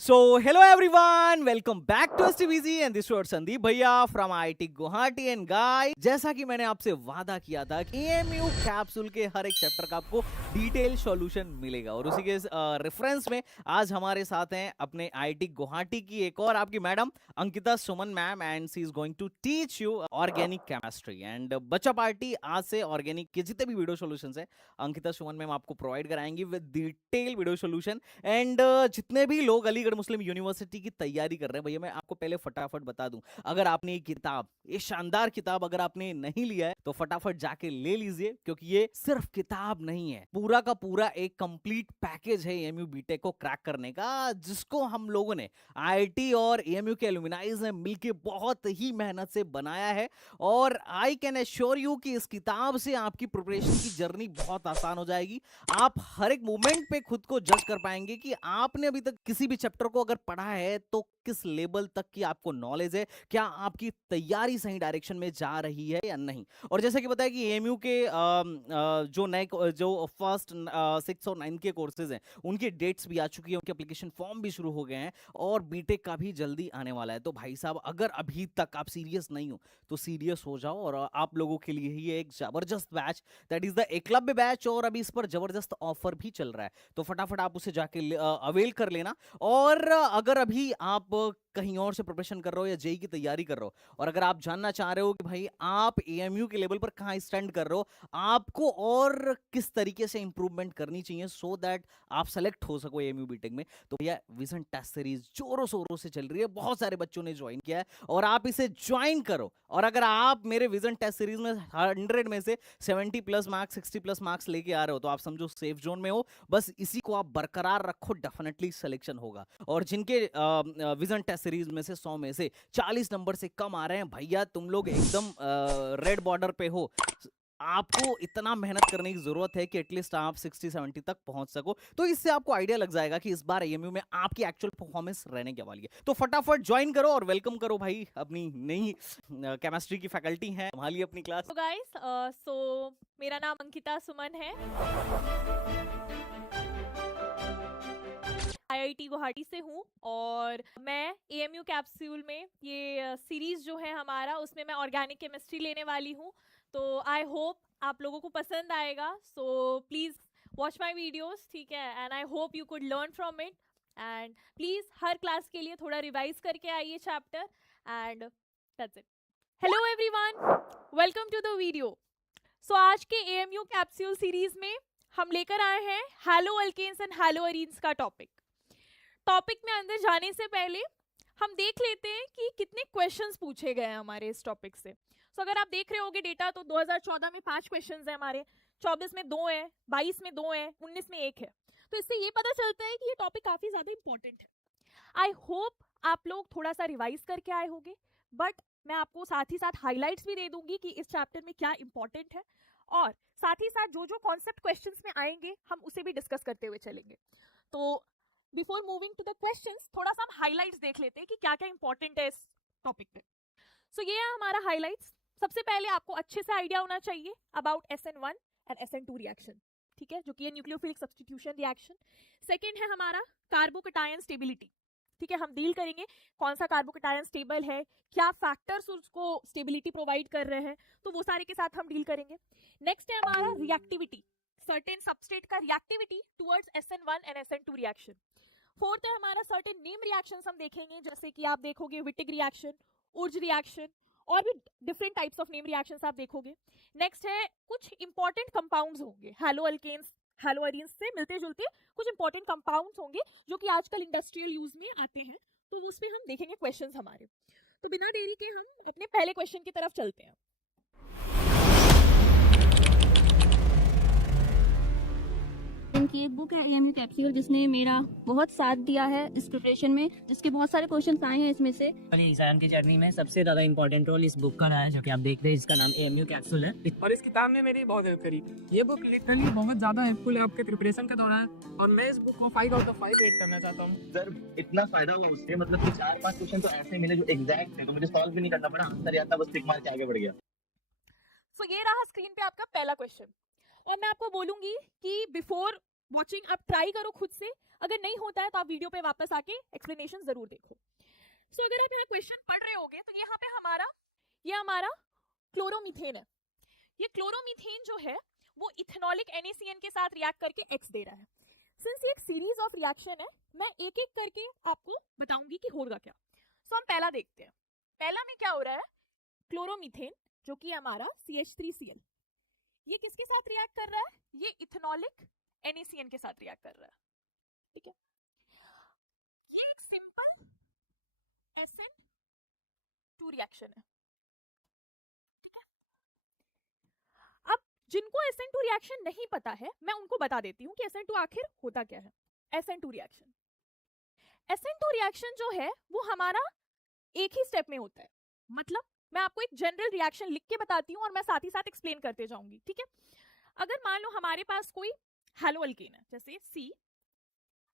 So, hello everyone, welcome back to STVZ and this is Sandeep भैया from IIT Guwahati and guys, जैसा कि मैंने आपसे वादा किया था कि AMU कैप्सूल के हर एक चैप्टर का आपको डिटेल सॉल्यूशन मिलेगा और उसी के रेफरेंस में आज हमारे साथ हैं अपने IIT गुवाहाटी की एक और आपकी madam Ankita Suman ma'am and she is going to teach you organic chemistry and बच्चा पार्टी आज से ऑर्गेनिक के जितने भी वीडियो सॉल्यूशंस है अंकिता सुमन मैम आपको प्रोवाइड कराएंगी with detail video solution and जितने भी लोग अलीगढ़ मुस्लिम यूनिवर्सिटी की तैयारी कर रहे हैं भैया मैं आपको पहले फटाफट बता दूं अगर आपने ये किताब ये शानदार किताब अगर आपने नहीं लिया है तो फटाफट जाके ले लीजिए क्योंकि ये सिर्फ किताब नहीं है पूरा का पूरा एक कंप्लीट पैकेज है एएमयू बीटेक को क्रैक करने का जिसको हम लोगों ने आईआईटी और एएमयू के एलुमनाइज ने मिलकर बहुत ही मेहनत से बनाया है और आई कैन एश्योर यू कि इस किताब से आपकी प्रिपरेशन की जर्नी बहुत आसान हो जाएगी। आप हर एक मोमेंट पे खुद को जज कर पाएंगे कि आपने अभी तक किसी भी चैप्टर को अगर पढ़ा है तो किस लेवल तक की आपको नॉलेज है, क्या आपकी तैयारी सही डायरेक्शन में जा रही है या नहीं। और जैसे कि बताया कि एएमयू के जो नए जो फर्स्ट 6 और 9 के कोर्सेज हैं उनकी डेट्स भी आ चुकी है, उनके एप्लीकेशन फॉर्म भी शुरू हो गए हैं और बीटेक का भी जल्दी आने वाला है। तो भाई साहब अगर अभी तक आप सीरियस नहीं हो तो सीरियस हो जाओ और आप लोगों के लिए ही एक जबरदस्त batch that is the Eklavya batch और अभी इस पर जबरदस्त ऑफर भी चल रहा है तो फटाफट आप उसे जाके अवेल कर लेना। और अगर अभी आप कहीं और से प्रिपरेशन कर रहे हो या जेई की तैयारी कर रहे हो और अगर आप जानना चाह रहे हो कि भाई आप एएमयू के लेवल पर कहां स्टैंड कर रहे हो, आपको और किस तरीके से इंप्रूवमेंट करनी चाहिए सो दैट आप सेलेक्ट हो सको एएमयू बीटेक में, तो भैया विजन टेस्ट सीरीज जोरों शोरों से चल रही है, बहुत सारे बच्चों ने ज्वाइन किया है और आप इसे ज्वाइन करो। और अगर आप मेरे विजन टेस्ट सीरीज में 100 में से 70 प्लस मार्क्स 60 प्लस मार्क्स लेके आ रहे हो तो आप समझो सेफ जोन में हो। बस इसी को आप बरकरार रखो, डेफिनेटली सिलेक्शन होगा। और जिनके विजन टेस्ट सीरीज में से 100 में से 40 नंबर से कम आ रहे हैं भैया तुम लोग एकदम रेड बॉर्डर पे हो, आपको इतना मेहनत करने की जरूरत है कि एटलीस्ट आप 60-70 तक पहुंच सको। तो इससे आपको आइडिया लग जाएगा कि इस बार एएमयू में आपकी एक्चुअल परफॉर्मेंस रहने के वाली है। तो फटाफट ज्वाइन करो और वेलकम करो भाई अपनी नई केमिस्ट्री की फैकल्टी है, संभालिए अपनी क्लास। तो गाइस मेरा नाम अंकिता सुमन है, आईआईटी गुवाहाटी से हूँ और मैं एएमयू कैप्सूल में ये सीरीज जो है हमारा उसमें मैं ऑर्गेनिक केमिस्ट्री लेने वाली हूँ। तो आई होप आप लोगों को पसंद आएगा, so please watch my videos, ठीक है, and I hope you could learn from it and please हर क्लास के लिए थोड़ा रिवाइज करके आइए chapter and that's it. Hello everyone, welcome to the video. So आज के एएमयू कैप्सूल सीरीज में हम लेकर आए हैं haloalkanes and haloarenes का टॉपिक में अंदर जाने से पहले हम देख लेते हैं कि कितने क्वेश्चंस पूछे गए हैं हमारे इस टॉपिक से। सो अगर आप देख रहे होगे डेटा तो 2014 में 5 क्वेश्चंस है हमारे, 24 में 2 है, 22 में 2 है, 19 में 1 है। तो इससे ये पता चलता है कि ये टॉपिक काफी ज्यादा इंपॉर्टेंट है। आई होप आप लोग थोड़ा सा रिवाइज करके आए होंगे, बट मैं आपको साथ ही साथ हाईलाइट्स भी दे दूंगी कि इस चैप्टर में क्या इंपॉर्टेंट है और साथ ही साथ जो जो कॉन्सेप्ट क्वेश्चंस में आएंगे हम उसे भी डिस्कस करते हुए चलेंगे। तो before moving to the questions थोड़ा सा हम हाइलाइट्स देख लेते हैं कि क्या क्या इंपॉर्टेंट है इस टॉपिक पे। सो ये है हमारा हाइलाइट्स। सबसे पहले आपको अच्छे से आइडिया होना चाहिए about SN1 and SN2 reaction, ठीक है, जो कि है न्यूक्लियोफिलिक सब्स्टिट्यूशन रिएक्शन। सेकेंड है हमारा कार्बोकटायन स्टेबिलिटी, ठीक है, हम डील करेंगे कौन सा कार्बोकटायन स्टेबल है, क्या फैक्टर्स उसको स्टेबिलिटी प्रोवाइड कर रहे हैं, तो वो सारे के साथ हम डील करेंगे। नेक्स्ट है हमारा रिएक्टिविटी, सर्टेन सबस्ट्रेट का reactivity towards SN1 and SN2 reaction. Fourth है हमारा सर्टेन नेम रिएक्शंस हम देखेंगे, जैसे कि आप देखोगे विटिक रिएक्शन, उर्ज रिएक्शन और भी different types of name reactions आप देखोगे। नेक्स्ट है कुछ इंपॉर्टेंट कंपाउंड्स होंगे, हैलो अल्केन्स हैलो अरीन्स से मिलते जुलते कुछ इंपॉर्टेंट कंपाउंड्स होंगे जो कि आजकल इंडस्ट्रियल यूज में आते हैं, तो उस पर हम देखेंगे क्वेश्चंस हमारे। तो बिना देरी के हम अपने पहले क्वेश्चन की तरफ चलते हैं। इनकी एक बुक है एएमयू कैप्सूल जिसने मेरा बहुत साथ दिया है इस प्रिपरेशन में, जिसके बहुत सारे क्वेश्चंस आए हैं इसमें से। एग्जाम की जर्नी में सबसे ज्यादा इंपॉर्टेंट रोल इस बुक का रहा है जो कि आप देख रहे हैं, इसका नाम एएमयू कैप्सूल है और इस किताब ने मेरी बहुत हेल्प करी। ये बुक लिटरली बहुत ज्यादा हेल्पफुल है आपके प्रिपरेशन के दौरान और मैं इस बुक को 5 आउट ऑफ 5 रेट करना चाहता हूँ। सर इतना फायदा हुआ उससे, मतलब कि 4-5 क्वेश्चन तो ऐसे मिले जो एग्जैक्ट थे, तो मुझे सॉल्व भी नहीं करना पड़ा, आंसर याद था, बस टिक मार के आगे बढ़ गया। सो ये रहा स्क्रीन पे आपका पहला क्वेश्चन और मैं आपको बोलूंगी कि बिफोर वॉचिंग आप ट्राई करो खुद से, अगर नहीं होता है तो आप वीडियो पे वापस आके एक्सप्लेनेशन जरूर देखो। सो अगर आप यहाँ क्वेश्चन पढ़ रहे होगे तो यहाँ पे ये हमारा क्लोरोमीथेन है। ये क्लोरोमीथेन जो है वो इथेनॉलिक NaCN के साथ रिएक्ट करके X दे रहा है। सिंस ये एक सीरीज ऑफ रिएक्शन है, मैं एक एक करके आपको बताऊंगी कि होगा क्या। सो हम पहला देखते हैं। पहला में क्या हो रहा है, क्लोरोमीथेन जो कि हमारा CH3Cl, ये किसके साथ रिएक्ट कर रहा है, ये इथेनॉलिक NaCN के साथ रिएक्ट कर रहा है। ठीक है, ये एक सिंपल SN2 रिएक्शन है। ठीक है, अब जिनको SN2 रिएक्शन नहीं पता है मैं उनको बता देती हूँ कि SN2 आखिर होता क्या है। SN2 रिएक्शन जो है वो हमारा एक ही स्टेप में होता है। मतलब मैं आपको एक जनरल रिएक्शन लिख के बताती हूँ और मैं साथ ही साथ एक्सप्लेन करते जाऊंगी। ठीक है, अगर मान लो हमारे पास कोई हैलो अल्केन है, जैसे C,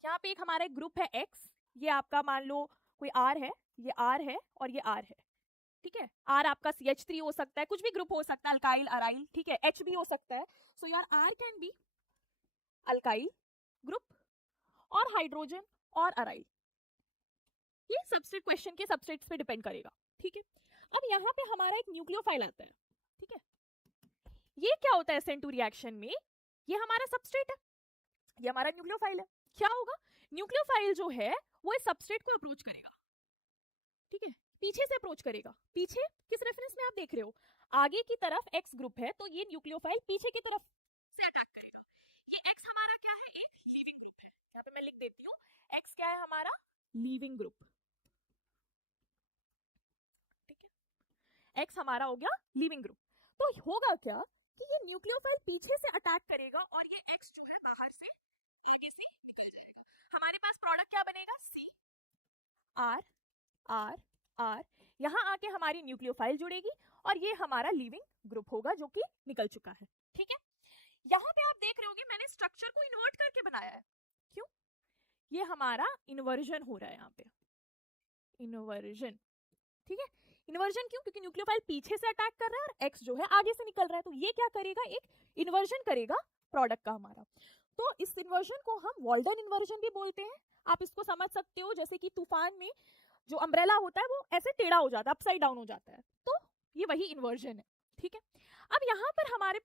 यहाँ पे एक हमारा एक ग्रुप है X, ये आपका मान लो कोई R है, ये R है और ये R है। ठीक है, R आपका CH3 हो सकता है, कुछ भी ग्रुप हो सकता है, अल्काइल अराइल। ठीक है, H भी हो सकता है। So your R can be alkyl group और हाइड्रोजन और अराइल। ये सबस्ट्रेट क्वेश्चन के सबस्ट्रेट्स पे डिपेंड करेगा। ठीक है, अब यहाँ पे हमारा एक न्यूक्लियोफाइल आता है। ठीक है, ये क्या होता है SN2 रिएक्शन में, ये हमारा सबस्ट्रेट है, ये हमारा न्यूक्लियोफाइल है। क्या होगा, न्यूक्लियोफाइल जो है वो इस सबस्ट्रेट को अप्रोच करेगा। ठीक है, पीछे से अप्रोच करेगा। पीछे किस रेफरेंस में आप देख रहे हो, आगे की तरफ X ग्रुप है तो ये न्यूक्लियोफाइल पीछे की तरफ से अटैक करेगा। ये X हमारा क्या है, एक लीविंग ग्रुप है। यहाँ पे मैं लिख देती हूँ, X क्या है हमारा, लीविंग ग्रुप। ठीक है, X हमारा हो गया लीविंग ग्रुप। तो होगा क्या कि ये न्यूक्लियोफाइल पीछे से अटैक करेगा और ये X जो है बाहर से आगे से निकल जाएगा। हमारे पास प्रोडक्ट क्या बनेगा, C R R R, यहाँ आके हमारी न्यूक्लियोफाइल जुड़ेगी और ये हमारा लीविंग ग्रुप होगा जो कि निकल चुका है। ठीक है, यहाँ पे आप देख रहे होगे मैंने स्ट्रक्चर को इन्वर्ट करके बनाया है। क्यों, ये हमारा इन्वर्जन हो रहा है यहाँ पे, इन्वर्जन। ठीक है, इन्वर्जन क्यों, क्योंकि न्यूक्लियोफाइल पीछे से अटैक कर रहा है और X जो है आगे से निकल रहा है, तो ये क्या करेगा, एक इन्वर्जन करेगा प्रोडक्ट का हमारा। तो इस इन्वर्जन को हम वॉल्डन इन्वर्जन भी बोलते हैं। आप इसको समझ सकते हो जैसे कि तूफान में जो अम्ब्रेला होता है वो ऐसे टेढ़ा हो जाता है, अपसाइड डाउन हो जाता है, तो ये वही इन्वर्जन है। ठीक है, अब यहाँ पर हमारे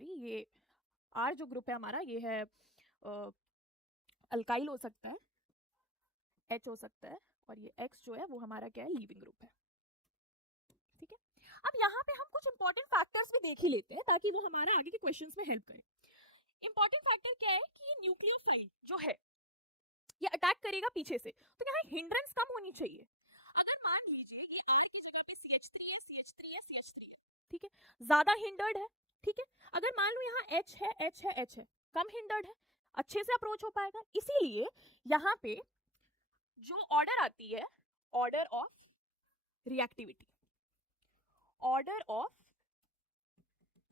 ये R जो ग्रुप है हमारा, ये है अल्काइल हो सकता है, H हो सकता है, और ये X जो है वो हमारा क्या है, लीविंग ग्रुप है। ठीक है, अब यहाँ पे हम कुछ इंपॉर्टेंट फैक्टर्स भी देख ही लेते हैं ताकि वो हमारा आगे के क्वेश्चंस में हेल्प करे। इंपॉर्टेंट फैक्टर क्या है कि ये न्यूक्लियोफाइल जो है ये अटैक करेगा पीछे से, तो यहाँ हिंड्रेंस कम होनी चाहिए। अगर मान लीजिए ये R की जगह पे CH3 है, CH3 है, CH3 है, ठीक है, ज्यादा हिंडर्ड है। ठीक है, अगर मान लो यहाँ H है, H है, H है, कम हिंडर्ड है, अच्छे से अप्रोच हो पाएगा। इसीलिए यहाँ पे जो ऑर्डर आती है, order of reactivity, order of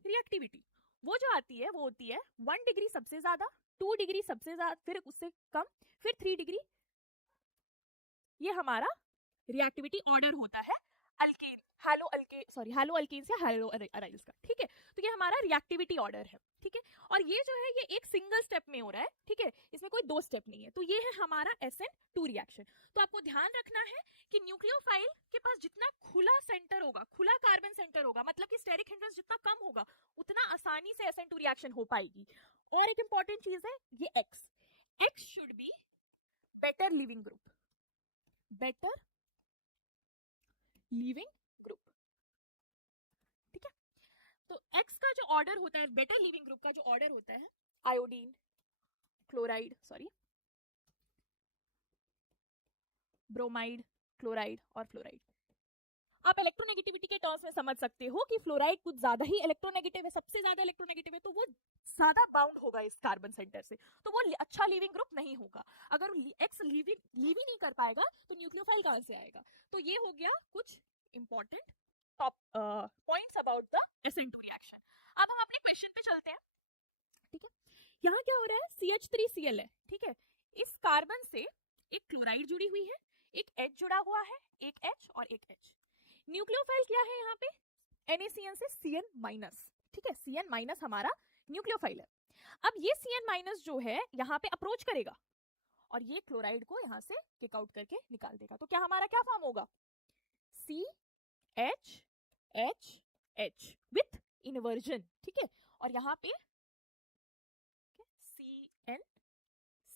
reactivity वो जो आती है वो होती है 1 डिग्री सबसे ज्यादा, 2 डिग्री सबसे ज्यादा, फिर उससे कम, फिर 3 डिग्री। ये हमारा रिएक्टिविटी ऑर्डर होता है अल्केन, हैलो अल्केन्स या हैलो अराइल्स का। ठीक है, तो ये हमारा रिएक्टिविटी ऑर्डर है। ठीक है, और ये जो है ये एक सिंगल स्टेप में हो रहा है। ठीक है, इसमें कोई 2 स्टेप नहीं है। तो ये है हमारा SN2 रिएक्शन। तो आपको ध्यान रखना है कि न्यूक्लियोफाइल के पास जितना खुला सेंटर होगा, खुला कार्बन सेंटर होगा, मतलब कि स्टेरिक हिंड्रेंस जितना कम होगा, उतना आसानी से SN2 रिएक्शन हो पाएगी। और एक इंपॉर्टेंट चीज है ये X should be better leaving group, better leaving group. ठीक है, तो X का जो ऑर्डर होता है, बेटर लिविंग ग्रुप का जो ऑर्डर होता है, आयोडीन, क्लोराइड, ब्रोमाइड, क्लोराइड और फ्लोराइड। आप इलेक्ट्रोनेगेटिविटी के टर्म्स में समझ सकते हो कि फ्लोराइड कुछ ज्यादा ही इलेक्ट्रोनेगेटिव है, सबसे ज्यादा इलेक्ट्रोनेगेटिव है, तो वो ज्यादा बाउंड होगा इस कार्बन सेंटर से, तो वो अच्छा लिविंग ग्रुप नहीं होगा। अगर X लीव ही नहीं कर पाएगा तो न्यूक्लियोफाइल कहां से आएगा। तो ये हो गया कुछ important top points about the SN2 reaction. अब हम अपने क्वेश्चन पे चलते हैं। ठीक है, यहाँ क्या हो रहा है, CH3Cl है। ठीक है, इस कार्बन से एक क्लोराइड जुड़ी हुई है, एक H जुड़ा हुआ है, एक H और एक H। न्यूक्लियोफाइल क्या है यहाँ पे, NaCN से Cn-। ठीक है, Cn- हमारा न्यूक्लियोफाइल है। अब ये Cn- जो है यहाँ पे अप्रोच करेगा, और ये क्लोराइड को यहाँ से किक आउट करके निकाल देगा। तो क्या हमारा क्या फॉर्म होगा? CHH विथ इन्वर्जन, ठीक है। और यहाँ पे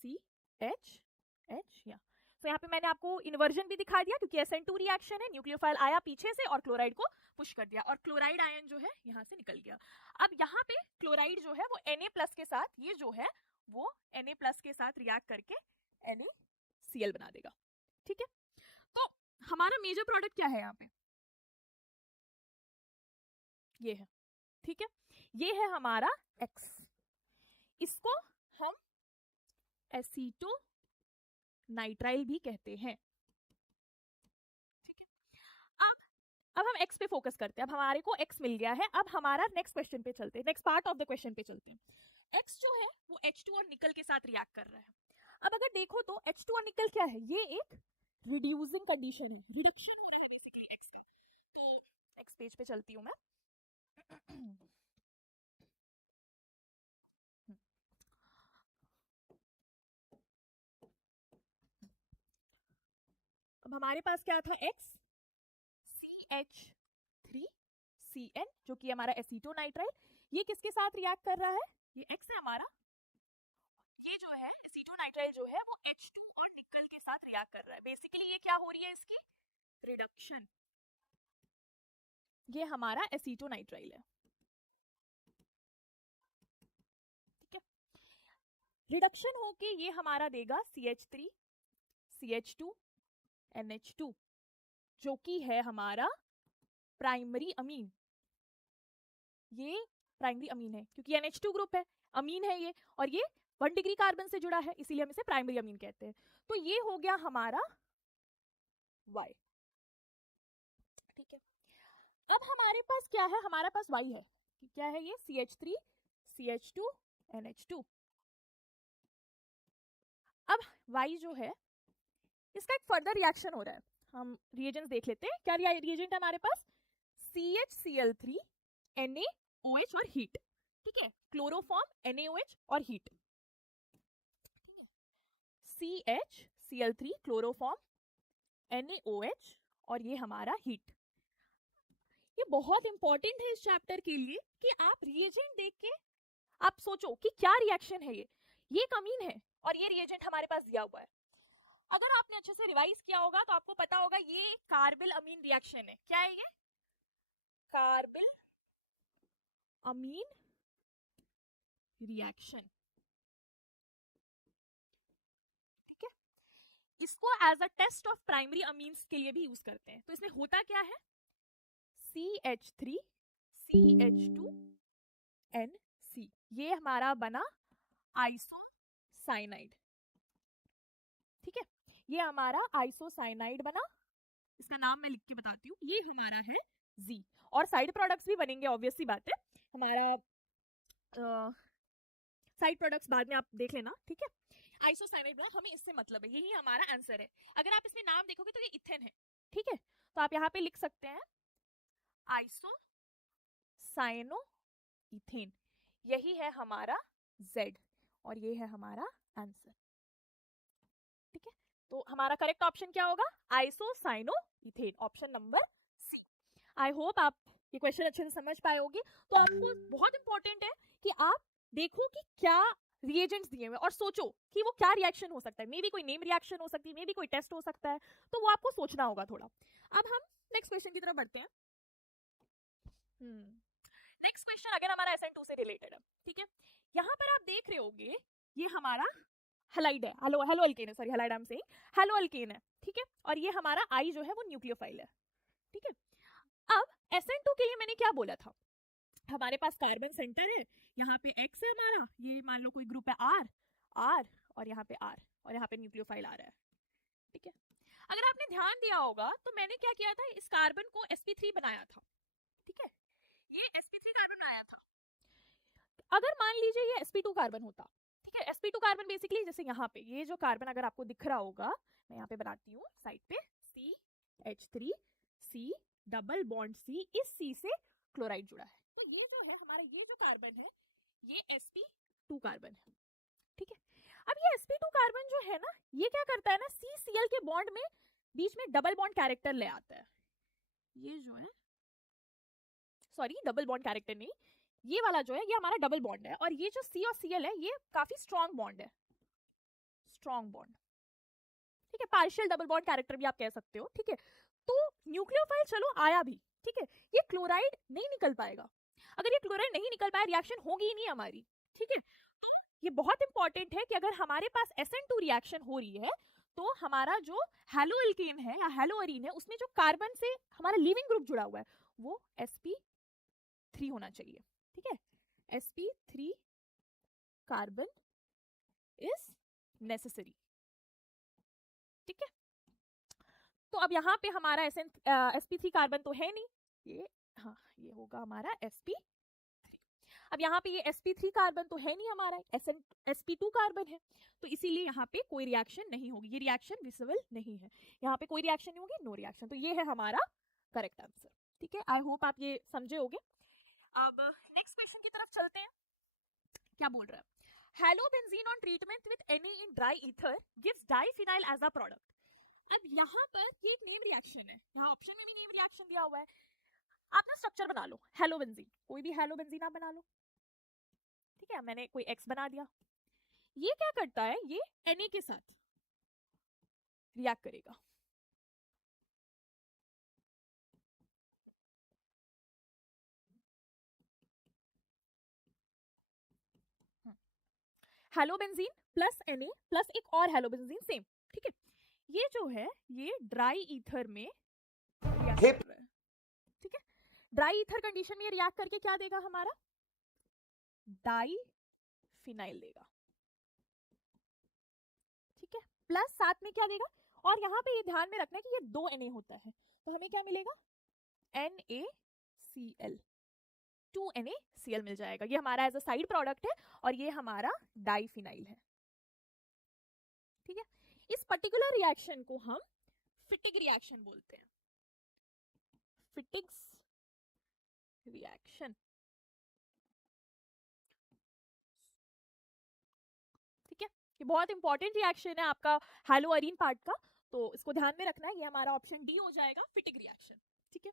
CNCH या तो यहाँ पे मैंने आपको इन्वर्जन भी दिखा दिया क्योंकि SN2 रिएक्शन है, न्यूक्लियोफाइल आया पीछे से और क्लोराइड को पुश कर दिया और क्लोराइड आयन जो है यहाँ से निकल गया। अब यहाँ पे क्लोराइड जो है वो Na+ के साथ, ये जो है वो Na+ के साथ रिएक्ट करके NaCl बना देगा, ठीक है। तो हमारा मेजर प्रोडक्ट क्या है यहाँ पे? ये है, ठीक है। ये है हमारा X, इसको हम एसीटोनाइट्राइल भी कहते हैं, ठीक है। अब हम X पे फोकस करते हैं। अब हमारे को X मिल गया है। अब हमारा नेक्स्ट क्वेश्चन पे चलते हैं, next part of the question पे चलते हैं। X जो है वो H2 और निकल के साथ रिएक्ट कर रहा है। अब अगर देखो तो H2 और निकल क्या है? ये एक रिड्यूसिंग कंडीशन है, रिडक्शन हो रहा है बेसिकली X का। तो नेक्स्ट पेज पे चलती हूँ मैं। अब हमारे पास क्या था? X CH3CN जो कि हमारा एसीटोनाइट्राइल, ये किसके साथ रिएक्ट कर रहा है? ये X है हमारा। ये जो है एसीटोनाइट्राइल जो है वो H2 और निकल के साथ रिएक्ट कर रहा है। बेसिकली ये क्या हो रही है? इसकी रिडक्शन। ये हमारा एसीटोनाइट्राइल है, ठीक है। रिडक्शन होके ये हमारा देगा CH3 CH2 NH2 जो कि है हमारा प्राइमरी अमीन। ये प्राइमरी अमीन है क्योंकि NH2 ग्रुप है, अमीन है ये, और ये 1 डिग्री कार्बन से जुड़ा है, इसीलिए हम इसे प्राइमरी अमीन कहते हैं। तो ये हो गया हमारा Y, ठीक है। अब हमारे पास क्या है? हमारे पास Y है, क्या है ये? CH3 CH2 NH2। अब Y जो है इसका एक फर्दर रिएक्शन हो रहा है। हम रिएजेंट्स देख लेते हैं। क्या रिएजेंट है हमारे पास? CHCl3 NaOH और हीट, ठीक है। क्लोरोफॉर्म NaOH और हीट, CHCl3 क्लोरोफॉर्म NaOH और ये हमारा हीट। ये बहुत इंपॉर्टेंट है इस चैप्टर के लिए कि आप रिएजेंट देख के आप सोचो कि क्या रिएक्शन है ये एक अमीन है और ये रिएजेंट हमारे पास दिया हुआ है। अगर आपने अच्छे से रिवाइज किया होगा तो आपको पता होगा ये कार्बिल अमीन रिएक्शन है। क्या है ये? कार्बिल अमीन रिएक्शन, ठीक है। इसको as a test of primary amines के लिए भी यूज करते हैं। तो इसमें होता क्या है? CH3 CH2NC, ये हमारा बना आइसोसाइनाइड, ठीक है। ये हमारा आइसोसाइनाइड बना, इसका नाम मैं लिख के बताती हूँ। ये हमारा है Z, और साइड प्रोडक्ट्स भी बनेंगे, ऑब्वियस सी बात है। हमारा साइड प्रोडक्ट्स बाद में आप देख लेना, ठीक है। आइसोसाइनाइड बना, हमें इससे मतलब है, यही हमारा आंसर है। अगर आप इसमें नाम देखोगे तो ये इथेन है, ठीक है। तो आप यहाँ पे लिख सकते हैं आइसोसाइनोइथेन, यही है हमारा Z और ये है हमारा आंसर, ठीक है। तो हमारा करेक्ट ऑप्शन क्या होगा? Isocyanoethane, option number C। I hope आप ये क्वेश्चन अच्छे से समझ पाए होगे। तो आपको बहुत इंपॉर्टेंट है कि आप देखो कि क्या रिएजेंट्स दिए हुए और सोचो कि वो क्या रिएक्शन हो सकता है। मे बी कोई नेम रिएक्शन हो सकती है, मे बी कोई टेस्ट हो सकता है, तो वो आपको सोचना होगा थोड़ा। अब हम नेक्स्ट क्वेश्चन की तरफ बढ़ते हैं। नेक्स्ट क्वेश्चन अगेन हमारा SN2 से रिलेटेड है, ठीक है। यहाँ पर आप देख रहे होगे ये हमारा हैलाइड है, हेलो अल्केन है, sorry halide I am saying, hello alkane है, ठीक है। और ये हमारा I जो है वो न्यूक्लियोफाइल है, ठीक है। अब SN2 के लिए मैंने क्या बोला था? हमारे पास कार्बन सेंटर है, यहाँ पे X है हमारा, ये मान लो कोई ग्रुप है R और यहाँ पे R और यहाँ पे न्यूक्लियोफाइल आ रहा है, ठीक है। अगर आपने ध्यान दिया होगा तो मैंने क्या किया था? इस कार्बन को sp3 बनाया था, ठीक है। ये sp3 कार्बन बनाया था। अगर मान लीजिए ये sp2 कार्बन होता, ठीक है। sp2 कार्बन बेसिकली जैसे यहाँ पे ये जो कार्बन अगर आपको दिख रहा होगा, मैं यहाँ पे बनाती हूँ साइड पे, CH3 C double bond C, इस C से क्लोराइड जुड़ा है। तो ये जो है हमारा ये जो कार्बन है ये sp2 कार्बन है, ठीक है। अब ये sp2 कार्बन जो है ना, ये क्या करता है ना, CCl के बॉन्ड में बीच में डबल बॉन्ड कैरेक्टर ले आता है। ये जो है, सॉरी डबल बॉन्ड कैरेक्टर नहीं, ये वाला जो है ये हमारा डबल बॉन्ड है, और ये जो C और Cl है ये काफी स्ट्रॉन्ग बॉन्ड है, स्ट्रॉन्ग बॉन्ड, ठीक है, पार्शियल डबल बॉन्ड कैरेक्टर भी आप कह सकते हो, ठीक है। तो न्यूक्लियोफाइल चलो आया भी, ठीक है, ये क्लोराइड नहीं निकल पाएगा। अगर ये क्लोराइड नहीं निकल पाया, रिएक्शन होगी ही नहीं हमारी, ठीक है। तो ये बहुत इंपॉर्टेंट है कि अगर हमारे पास SN2 रिएक्शन हो रही है तो हमारा जो हैलोएल्केन है या हैलोअरीन है उसमें जो कार्बन से हमारा लीविंग ग्रुप जुड़ा हुआ है वो sp3 होना चाहिए, ठीक है। sp3 कार्बन इज नेसेसरी, ठीक है। तो अब यहाँ पे हमारा sp3 कार्बन तो है नहीं, ये हाँ ये होगा हमारा sp3। अब यहाँ पे ये sp3 कार्बन तो है नहीं हमारा, sp2 कार्बन है, तो इसीलिए यहाँ पे कोई रिएक्शन नहीं होगी, ये रिएक्शन विजिबल नहीं है, यहाँ पे कोई रिएक्शन नहीं होगी, नो रिएक्शन। तो ये है हमारा करेक्ट आंसर, ठीक है। आई होप आप ये समझे होगे। अब नेक्स्ट क्वेश्चन की तरफ चलते हैं। क्या बोल रहा है, halobenzene on treatment with Na in dry ether gives diphenyl as a product. अब यहाँ पर ये एक नेम रिएक्शन है, यहाँ ऑप्शन में भी नेम रिएक्शन दिया हुआ है। आप ना स्ट्रक्चर बना लो, हेलोबेंजीन, कोई भी हेलोबेंजीन आप बना लो, ठीक है। मैंने कोई X बना दिया, ये क्या करता है, ये Na के साथ रिएक्ट करेगा, हेलोबेंजीन प्लस Na प्लस एक और हेलोबेंजीन सेम, ठीक है। ये जो है ये ड्राई ईथर में रिएक्ट कर रहा है, ठीक है। ड्राई ईथर कंडीशन में ये रिएक्ट करके क्या देगा, हमारा डाइफिनाइल देगा, ठीक है। प्लस साथ में क्या देगा, और यहाँ पे ये ध्यान में रखना है कि ये 2 Na होता है, तो हमें क्या मिलेगा, NaCl, 2 NaCl मिल जाएगा। ये हमारा एज अ साइड प्रोडक्ट है और ये हमारा डाइफिनाइल है, ठीक है। इस पर्टिकुलर रिएक्शन को हम फिटिग रिएक्शन बोलते हैं, फिटिग्स रिएक्शन, ठीक है। ये बहुत इंपॉर्टेंट रिएक्शन है आपका हैलोअरीन पार्ट का, तो इसको ध्यान में रखना है। ये हमारा ऑप्शन डी हो जाएगा, फिटिग रिएक्शन, ठीक है।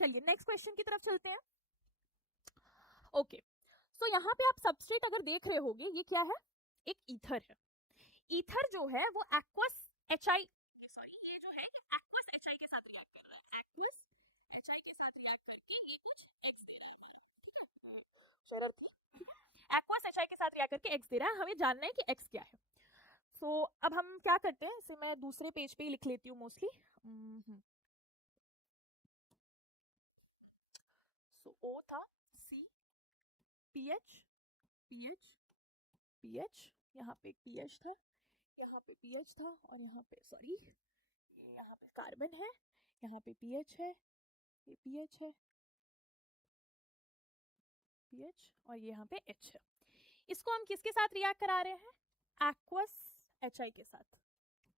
चलिए नेक्स्ट क्वेश्चन की तरफ चलते हैं। ओके, सो यहाँ पे आप सबस्ट्रेट अगर देख रहे होगे, ये क्या है, एक ईथर है। ईथर जो है वो एक्वस HI, सॉरी ये जो है एक्वस HI के साथ रिएक्ट कर रहा है, एक्वस HI के साथ रिएक्ट करके ये कुछ X दे रहा है हमारा, ठीक है, शरर थी, ठीक है। एक्वस HI के साथ रिएक्ट करके X दे रहा है, हमें जानना है कि X क्या है। सो अब हम क्या करते हैं, इसे मैं दूसरे पेज पे ही लिख लेती हूँ मोस्टली। सो O था, C, PH, PH, PH, यहाँ पे PH था, यहाँ पे PH था, और यहाँ पे सॉरी यहाँ पे कार्बन है, यहाँ पे PH है, ये PH है, PH, और ये यहाँ पे H है। इसको हम किसके साथ रिएक्ट करा रहे हैं, एक्वस HI के साथ,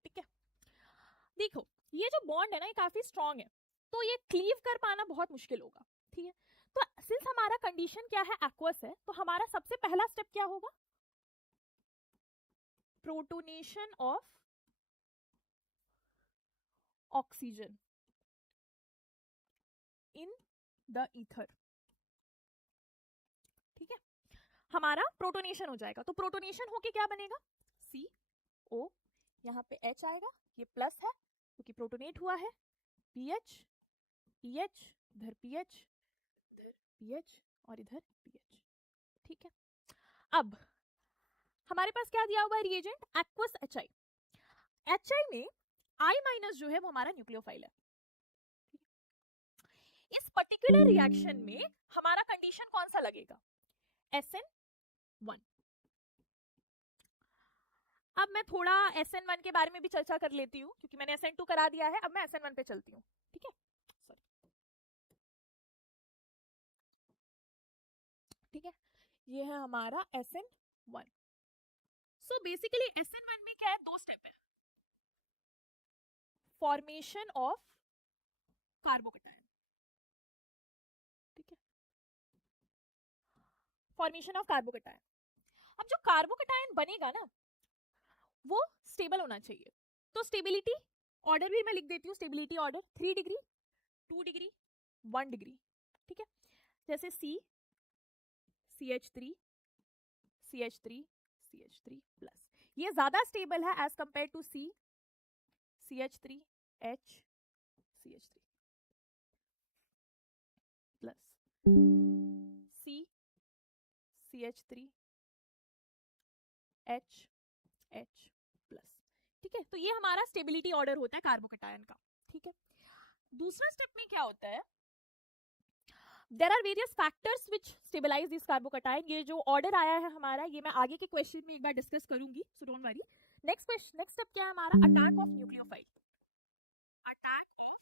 ठीक है। देखो ये जो बॉन्ड है ना, ये काफी स्ट्रॉन्ग है, तो ये क्लीव कर पाना बहुत मुश्किल होगा, ठीक है। तो सिंस हमारा कंडीशन क्या है, एक्वस है, तो हमारा सबसे पहला स्टेप क्या होगा, protonation of oxygen in the ether, ठीक है। हमारा प्रोटोनेशन हो जाएगा, तो प्रोटोनेशन होके क्या बनेगा, CO, यहाँ पे H आएगा, ये प्लस है क्योंकि प्रोटोनेट हुआ है, PH, PH, इधर PH, इधर PH, और इधर PH, ठीक है। अब हमारे पास क्या दिया हुआ है रिएजेंट, एक्वस HI। HI में I- जो है वो हमारा न्यूक्लियोफाइल है। इस पर्टिकुलर रिएक्शन में हमारा कंडीशन कौन सा लगेगा, SN1। अब मैं थोड़ा SN1 के बारे में भी चर्चा कर लेती हूँ, क्योंकि मैंने SN2 करा दिया है, अब मैं SN1 पे चलती हूँ, ठीक है। सॉरी, ठीक है, ये है हमारा SN1। सो बेसिकली SN1 में क्या है, 2 स्टेप है, फॉर्मेशन ऑफ कार्बोकटायन, ठीक है, फॉर्मेशन ऑफ कार्बोकटायन। अब जो कार्बोकटायन बनेगा ना, वो स्टेबल होना चाहिए। तो स्टेबिलिटी ऑर्डर भी मैं लिख देती हूँ, stability order 3 degree, 2 degree, 1 degree, ठीक है। जैसे C, CH3, CH3, CH3 plus, ये ज्यादा स्टेबल है as compare to C, CH3, H, CH3 plus, C, CH3, H, H plus, ठीक है। तो ये हमारा स्टेबिलिटी ऑर्डर होता है कार्बोकैटायन का, ठीक है। दूसरा स्टेप में क्या होता है, there are various factors which stabilize this carbocation. ये जो ऑर्डर आया है हमारा, ये मैं आगे के क्वेश्चन में एक बार डिस्कस करूंगी, so don't worry. Next step क्या है हमारा, attack of nucleophile, attack of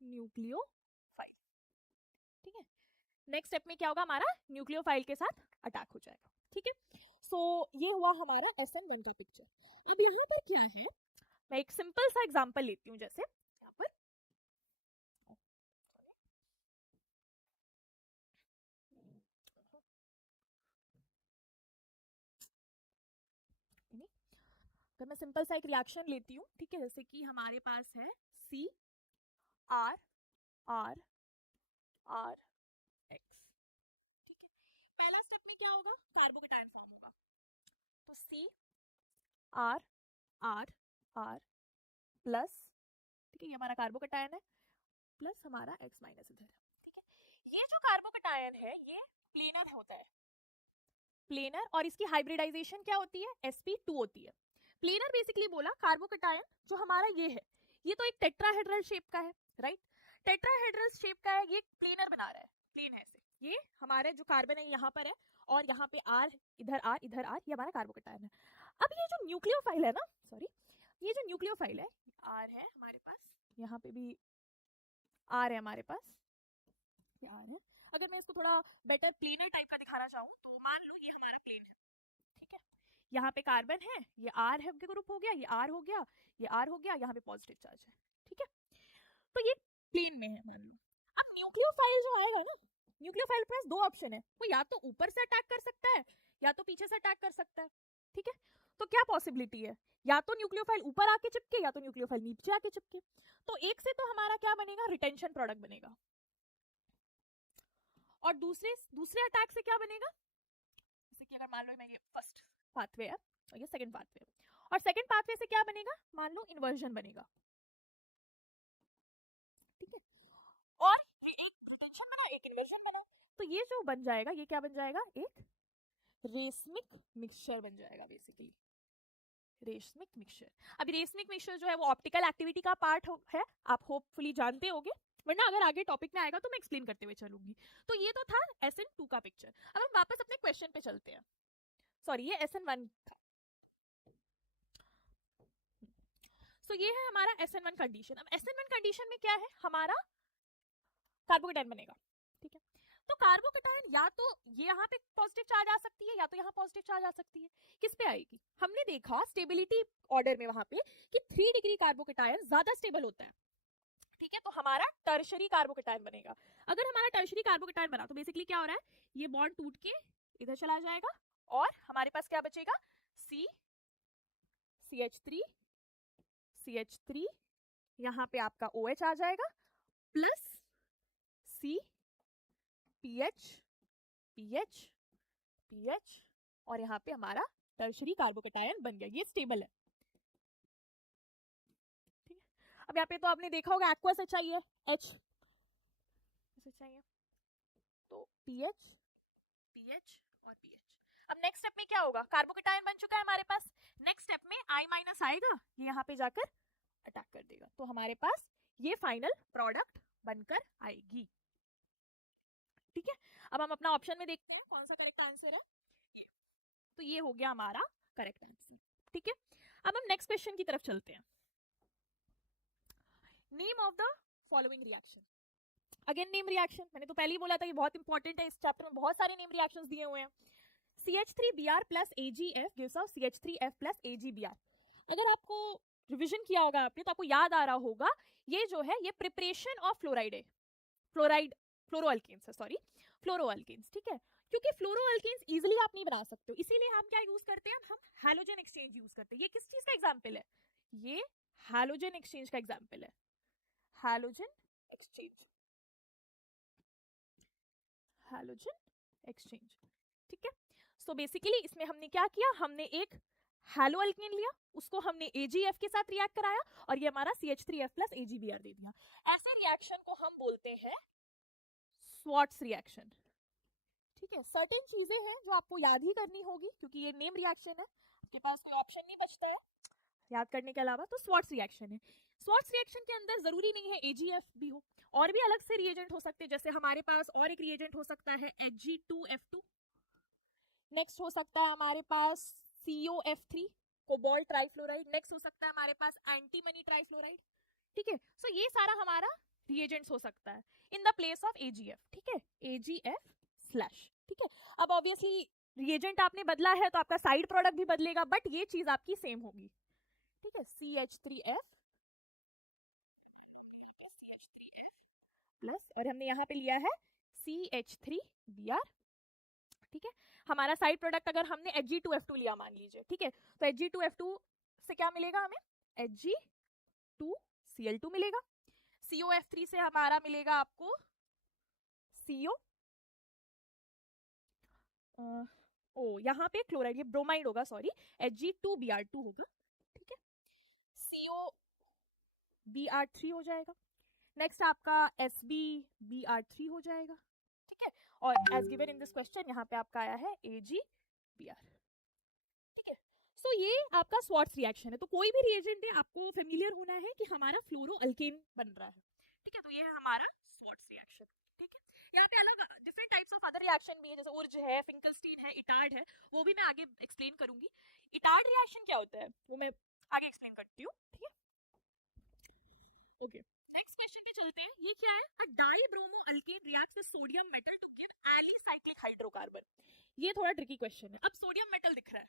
nucleophile, ठीक है। नेक्स्ट स्टेप में क्या होगा, हमारा न्यूक्लियोफाइल के साथ अटैक हो जाएगा, ठीक है। सो ये हुआ हमारा SN1 का पिक्चर। अब यहाँ पर क्या है, मैं एक सिंपल सा एग्जांपल लेती हूँ, जैसे यहाँ पर अगर मैं सिंपल सा एक रिएक्शन लेती हूँ, ठीक है, जैसे कि हमारे पास है C R R R X, ठीक है। पहला स्टेप में क्या होगा, कार्बोकैटायन फॉर्म होगा, तो C R R R plus, ठीक है, ये हमारा कार्बोकैटायन है, प्लस हमारा X माइनस इधर, ठीक है। ये जो कार्बोकैटायन है ये प्लेनर होता है, प्लेनर, और इसकी हाइब्रिडाइजेशन क्या होती है, sp2 होती है। प्लेनर बेसिकली बोला कार्बोकैटायन जो हमारा ये है, ये तो एक टेट्राहेड्रल शेप का है, राइट, टेट्राहेड्रल शेप का है, ये प्लेनर बना रहा है, प्लेन है ऐसे, ये हमारे जो कार्बन है यहाँ पर है, और यहाँ पे R, इधर R, इधर R, ये हमारा कार्बोकैटायन है। अब ये जो न्यूक्लियोफाइल है ना, सॉरी, ये जो न्यूक्लियोफाइल है, R है हमारे पास, यहाँ पे भी R है हमारे पास, ये R है। अगर मैं इसको थोड़ा बेटर प्लेनर टाइप का दिखाना चाहूँ तो मान लो ये हमारा प्लेन है, ठीक है, यहाँ पे कार्बन है, ये R है के ग्रुप हो गया, ये R हो गया, ये R हो गया, यहाँ पे पॉजिटिव चार्ज है, ठीक है। तो ये प्लेन में है मान लो। अब न्यूक्लियोफाइल जो आएगा ना, न्यूक्लियोफाइल के पास दो ऑप्शन है, वो या तो ऊपर से अटैक कर सकता है या तो पीछे से अटैक कर सकता है, ठीक है। तो क्या पॉसिबिलिटी है, या तो न्यूक्लियोफाइल ऊपर आके चिपके या तो न्यूक्लियोफाइल नीचे आके चिपके। तो एक से तो हमारा क्या बनेगा, रिटेंशन प्रोडक्ट बनेगा, और दूसरे अटैक से क्या बनेगा, जैसे कि अगर मान लो मैं ये फर्स्ट पाथवे है और ये सेकंड पाथवे है, और सेकंड पाथवे से क्या बनेगा, मान लो इन्वर्जन बनेगा, ठीक है, और ये एक रिटेंशन बना, एक इन्वर्जन बना, तो ये जो बन जाएगा, ये क्या बन जाएगा, एक रेसमिक मिक्सचर बन जाएगा, बेसिकली रेसमिक मिक्सचर। अभी रेसमिक मिक्सचर जो है वो ऑप्टिकल एक्टिविटी का पार्ट है, आप होपफुली जानते होंगे, वरना अगर आगे टॉपिक में आएगा तो मैं एक्सप्लेन करते हुए चलूंगी। तो ये तो था SN2 का पिक्चर। अब हम वापस अपने क्वेश्चन पे चलते हैं, सॉरी ये SN1 का। सो ये है हमारा SN1 कंडीशन। अब SN1 कंडीशन में क्या है, हमारा कार्बोकैटायन बनेगा, ठीक है। तो कार्बोकैटायन या तो ये यहाँ पे पॉजिटिव चार्ज आ सकती है या तो यहाँ पॉजिटिव चार्ज आ सकती है। किस पे आएगी, हमने देखा स्टेबिलिटी ऑर्डर में वहां पे कि 3 डिग्री कार्बोकैटायन ज्यादा स्टेबल होता है, ठीक है। तो हमारा टर्शरी कार्बोकैटायन बनेगा। अगर हमारा टर्शरी कार्बोकैटायन बना तो बेसिकली क्या हो रहा है, ये बॉन्ड टूट के इधर चला जाएगा और हमारे पास क्या बचेगा, C CH3 CH3, यहाँ पे आपका OH आ जाएगा, plus C PH PH PH, और यहाँ पे हमारा टर्शरी कार्बोकैटायन बन गया, ये स्टेबल है, ठीक है। अब यहाँ पे तो आपने देखा होगा एक्वस चाहिए, H चाहिए, तो PH PH और PH। अब नेक्स्ट स्टेप में क्या होगा, कार्बोकैटायन बन चुका है हमारे पास, नेक्स्ट स्टेप में I माइनस आएगा, ये यहाँ पे जाकर अटैक कर देगा, तो हमारे पास ये फाइनल प्रोडक्ट बनकर आएगी, ठीक है। अब हम अपना ऑप्शन में देखते हैं कौन सा करेक्ट आंसर है, ये। तो ये हो गया हमारा करेक्ट आंसर, ठीक है। अब हम नेक्स्ट क्वेश्चन की तरफ चलते हैं। Name of the following reaction, again name reaction, मैंने तो पहले ही बोला था ये बहुत इंपॉर्टेंट है, इस चैप्टर में बहुत सारे नेम रिएक्शंस दिए हुए हैं। CH3Br plus AgF gives out CH3F plus AgBr। अगर आपको रिविजन किया होगा आपने तो आपको याद आ रहा होगा, ये जो है ये प्रिपरेशन ऑफ फ्लोराइड है, फ्लोरोअल्केन्स है, सॉरी फ्लोरोअल्केन्स, ठीक है। क्योंकि फ्लोरोअल्केन्स इजीली आप नहीं बना सकते हो, इसीलिए हम क्या यूज करते हैं, हम हैलोजन एक्सचेंज यूज करते हैं। ये किस चीज का एग्जांपल है, ये हैलोजन एक्सचेंज का एग्जांपल है, हैलोजन एक्सचेंज, हैलोजन एक्सचेंज, ठीक है। सो बेसिकली इसमें हमने क्या किया, हमने एक हैलो अल्केन लिया, उसको हमने AgF के साथ रिएक्ट कराया और ये हमारा CH3F प्लस AgBr दे दिया। ऐसे रिएक्शन को हम बोलते हैं स्वार्ट्स रिएक्शन, ठीक है। सर्टेन चीजें हैं जो आपको याद ही करनी होगी क्योंकि ये नेम रिएक्शन है, आपके पास कोई ऑप्शन नहीं बचता है याद करने के अलावा, तो स्वार्ट्स रिएक्शन है। स्वार्ट्स रिएक्शन के अंदर जरूरी नहीं है AgF भी हो, और भी अलग से रिएजेंट हो सकते हैं, जैसे हमारे पास और एक रिएजेंट हो सकता है Hg2F2, नेक्स्ट हो सकता है हमारे पास COF3 कोबाल्ट ट्राइफ्लोराइड, नेक्स्ट हो सकता है हमारे पास एंटीमनी ट्राइफ्लोराइड, ठीक है। सो ये सारा हमारा रिएजेंट्स हो सकता है in the place of AgF, ठीक है, AgF स्लैश, ठीक है। अब ऑब्वियसली रिएजेंट आपने बदला है तो आपका साइड प्रोडक्ट भी बदलेगा, बट ये चीज आपकी सेम होगी, ठीक है। CH3F प्लस और हमने यहाँ पे लिया है CH3Br, ठीक है। हमारा साइड प्रोडक्ट अगर हमने Hg2F2 लिया मान लीजिए, ठीक है, तो Hg2F2 से क्या मिलेगा हमें, Hg2Cl2 मिलेगा। COF3 से हमारा मिलेगा आपको CO, यहाँ पे क्लोराइड, ये ब्रोमाइड होगा, सॉरी, Hg2Br2 होगा, ठीक है। COBr3 हो जाएगा, नेक्स्ट आपका SbBr3 हो जाएगा, ठीक है। और as given in this question यहाँ पे आपका आया है AgBr, ठीक है। सो ये आपका स्वार्ट्स रिएक्शन है। तो कोई भी रिएजेंट है आपको फेमिलियर होना है कि हमारा फ्लोरोअल्केन बन रहा है, ठीक है। तो ये है हमारा स्वार्ट्स रिएक्शन, ठीक है। यहाँ पे अलग different types of other reaction भी है, जैसे उर्ज है, फिंकलस्टीन है, इटार्ड है, वो भी मैं आगे एक्सप्लेन करूंगी। इटार्ड रिएक्शन क्या होता है वो मैं आगे एक्सप्लेन करती हूँ, ठीक है। ओके, नेक्स्ट क्वेश्चन पे चलते हैं। ये क्या है, a dibromoalkane reacts with sodium metal to give alicyclic hydrocarbon. ये थोड़ा ट्रिकी क्वेश्चन है। अब सोडियम मेटल दिख रहा है,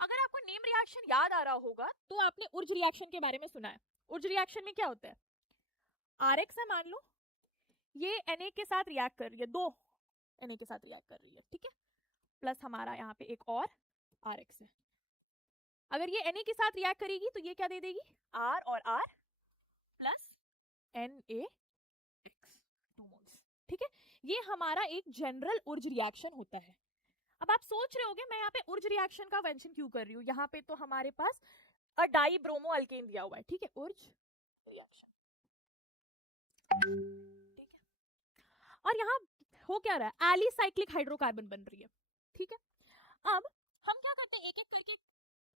अगर आपको नेम रिएक्शन याद आ रहा होगा तो आपने उर्ज रिएक्शन के बारे में सुना है। उर्ज रिएक्शन में क्या होता है, RX है मान लो, ये Na के साथ रिएक्ट कर रही है, 2 Na के साथ रिएक्ट कर रही है, ठीक है, प्लस हमारा यहाँ पे एक और RX है। अगर ये Na के साथ रिएक्ट करेगी तो ये क्या दे देगी, R और R प्लस NaX 2 मोल्स, ठीक है। ये हमारा एक जनरल उर्ज रिएक्शन होता है। अब आप सोच रहे होगे मैं यहाँ पे उर्ज रिएक्शन का मेंशन क्यों कर रही हूँ, यहाँ पे तो हमारे पास अ डाइब्रोमोअल्केन दिया हुआ है, ठीक है, उर्ज रिएक्शन, ठीक है। और यहाँ हो क्या रहा है, एलिसाइक्लिक हाइड्रोकार्बन बन रही है, ठीक है। अब हम क्या करते हैं, एक एक करके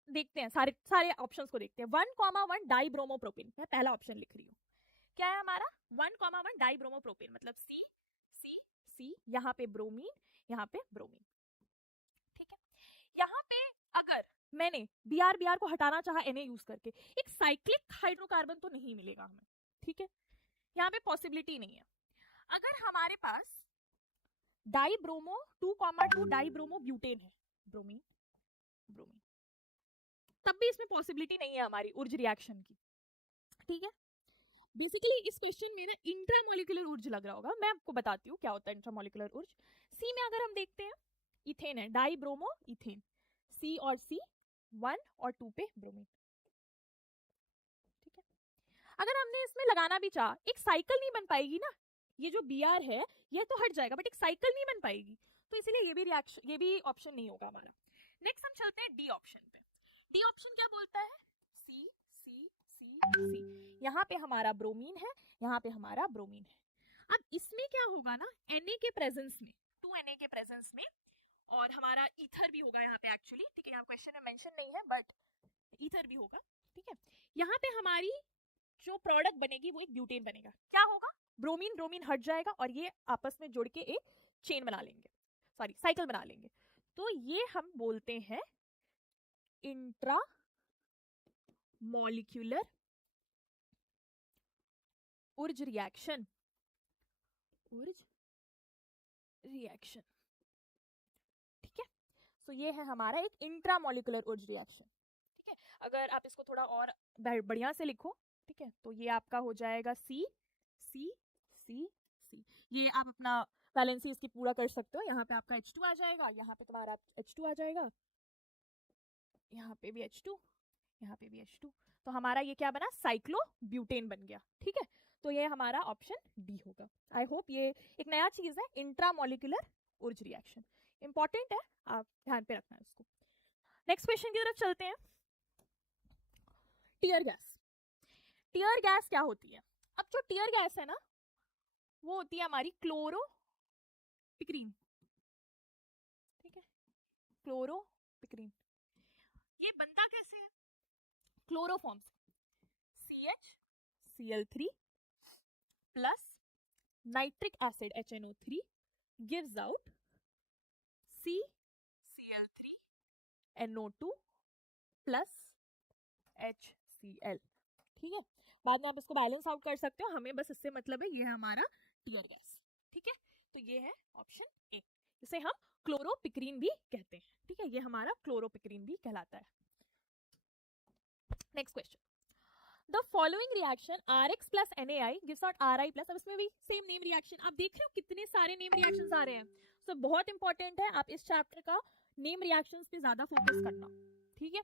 देखते हैं, सारे ऑप्शंस को देखते हैं। 1,1 डाइब्रोमोप्रोपेन, मैं पहला ऑप्शन लिख रही हूँ, क्या है हमारा 1,1 डाइब्रोमोप्रोपेन, मतलब C C C, यहाँ पे ब्रोमीन, यहाँ पे ब्रोमीन, ठीक है। यहाँ पे अगर मैंने Br को हटाना चाहा Na यूज करके, एक साइक्लिक हाइड्रोकार्बन तो नहीं मिलेगा हमें, ठीक है, यहाँ पे पॉसिबिलिटी नहीं है। अगर हमारे पास डाइब्रोमो 2,2 डाइब्रोमो ब्यूटेन है, ब्रोमीन ब्रोमीन, तब भी इसमें पॉसिबिलिटी नहीं है हमारी उर्ज रिएक्शन की, ठीक है। बेसिकली इस क्वेश्चन में ना इंट्रामोलिकुलर उर्ज लग रहा होगा, मैं आपको बताती हूँ क्या होता है इंट्रामोलिकुलर उर्ज। सी में अगर हम देखते हैं इथेन है, डाइब्रोमो इथेन, C और C 1 और 2 पे ब्रोमीन, ठीक है। अगर हमने इसमें लगाना भी चाहा, एक साइकिल नहीं बन पाएगी ना, ये जो Br है ये तो हट जाएगा बट एक साइकिल नहीं बन पाएगी, तो इसीलिए ये भी रिएक्शन, ये भी ऑप्शन नहीं होगा हमारा। नेक्स्ट हम चलते हैं डी ऑप्शन पे। डी ऑप्शन क्या बोलता है, C C C C, यहाँ पे हमारा ब्रोमीन है, यहाँ पे हमारा ब्रोमीन है। अब इसमें क्या होगा ना, Na के प्रेजेंस में, 2 Na के प्रेजेंस में, और हमारा ईथर भी होगा यहाँ पे एक्चुअली, ठीक है, यहाँ क्वेश्चन में मेंशन नहीं है बट ईथर भी होगा, ठीक है। यहाँ पे हमारी जो प्रोडक्ट बनेगी वो एक ब्यूटेन बनेगा। क्या होगा, ब्रोमीन ब्रोमीन हट जाएगा और ये आपस में जुड़ के एक चेन बना लेंगे, सॉरी साइकिल बना लेंगे, तो ये हम बोलते हैं इंट्रा मॉलिक्यूलर उर्ज रिएक्शन, उर्ज रिएक्शन, ठीक है। सो ये है हमारा एक इंट्रामोलिकुलर उर्ज रिएक्शन, ठीक है। अगर आप इसको थोड़ा और बढ़िया से लिखो, ठीक है, तो ये आपका हो जाएगा C C C C, ये आप अपना वैलेंसी इसकी पूरा कर सकते हो। यहाँ पे आपका H2 आ जाएगा, यहाँ पे तुम्हारा H2 आ जाएगा, यहाँ पे भी H2, यहाँ पे भी H2। तो हमारा ये क्या बना, साइक्लोब्यूटेन बन गया। ठीक है, तो ये हमारा ऑप्शन डी होगा। आई होप ये एक नया चीज है, इंट्रामोलिकुलर उर्ज रिएक्शन, इंपॉर्टेंट है, आप ध्यान पे रखना है उसको। नेक्स्ट क्वेश्चन की तरफ चलते हैं। Tear gas. टीयर गैस क्या होती है? अब जो टीयर गैस है ना, वो होती है हमारी क्लोरोपिक्रीन। ठीक है, क्लोरोपिक्रीन। ये बनता कैसे है? क्लोरोफॉर्म से CH Cl3 + nitric acid HNO3 gives out CCl3NO2 + HCl। ठीक है, बाद में आप इसको बैलेंस आउट कर सकते हो, हमें बस इससे मतलब है ये है हमारा टीयर गैस। ठीक है, तो ये है ऑप्शन ए, इसे हम क्लोरोपिक्रीन भी कहते हैं। ठीक है, ये हमारा क्लोरोपिक्रीन भी कहलाता है। Next question, the following reaction RX + NaI gives out Ri+। अब इसमें भी सेम नेम रिएक्शन, आप देख रहे हो कितने सारे नेम रिएक्शंस आ रहे हैं। सो बहुत इंपॉर्टेंट है आप इस चैप्टर का नेम रिएक्शंस पे ज्यादा फोकस करना। ठीक है,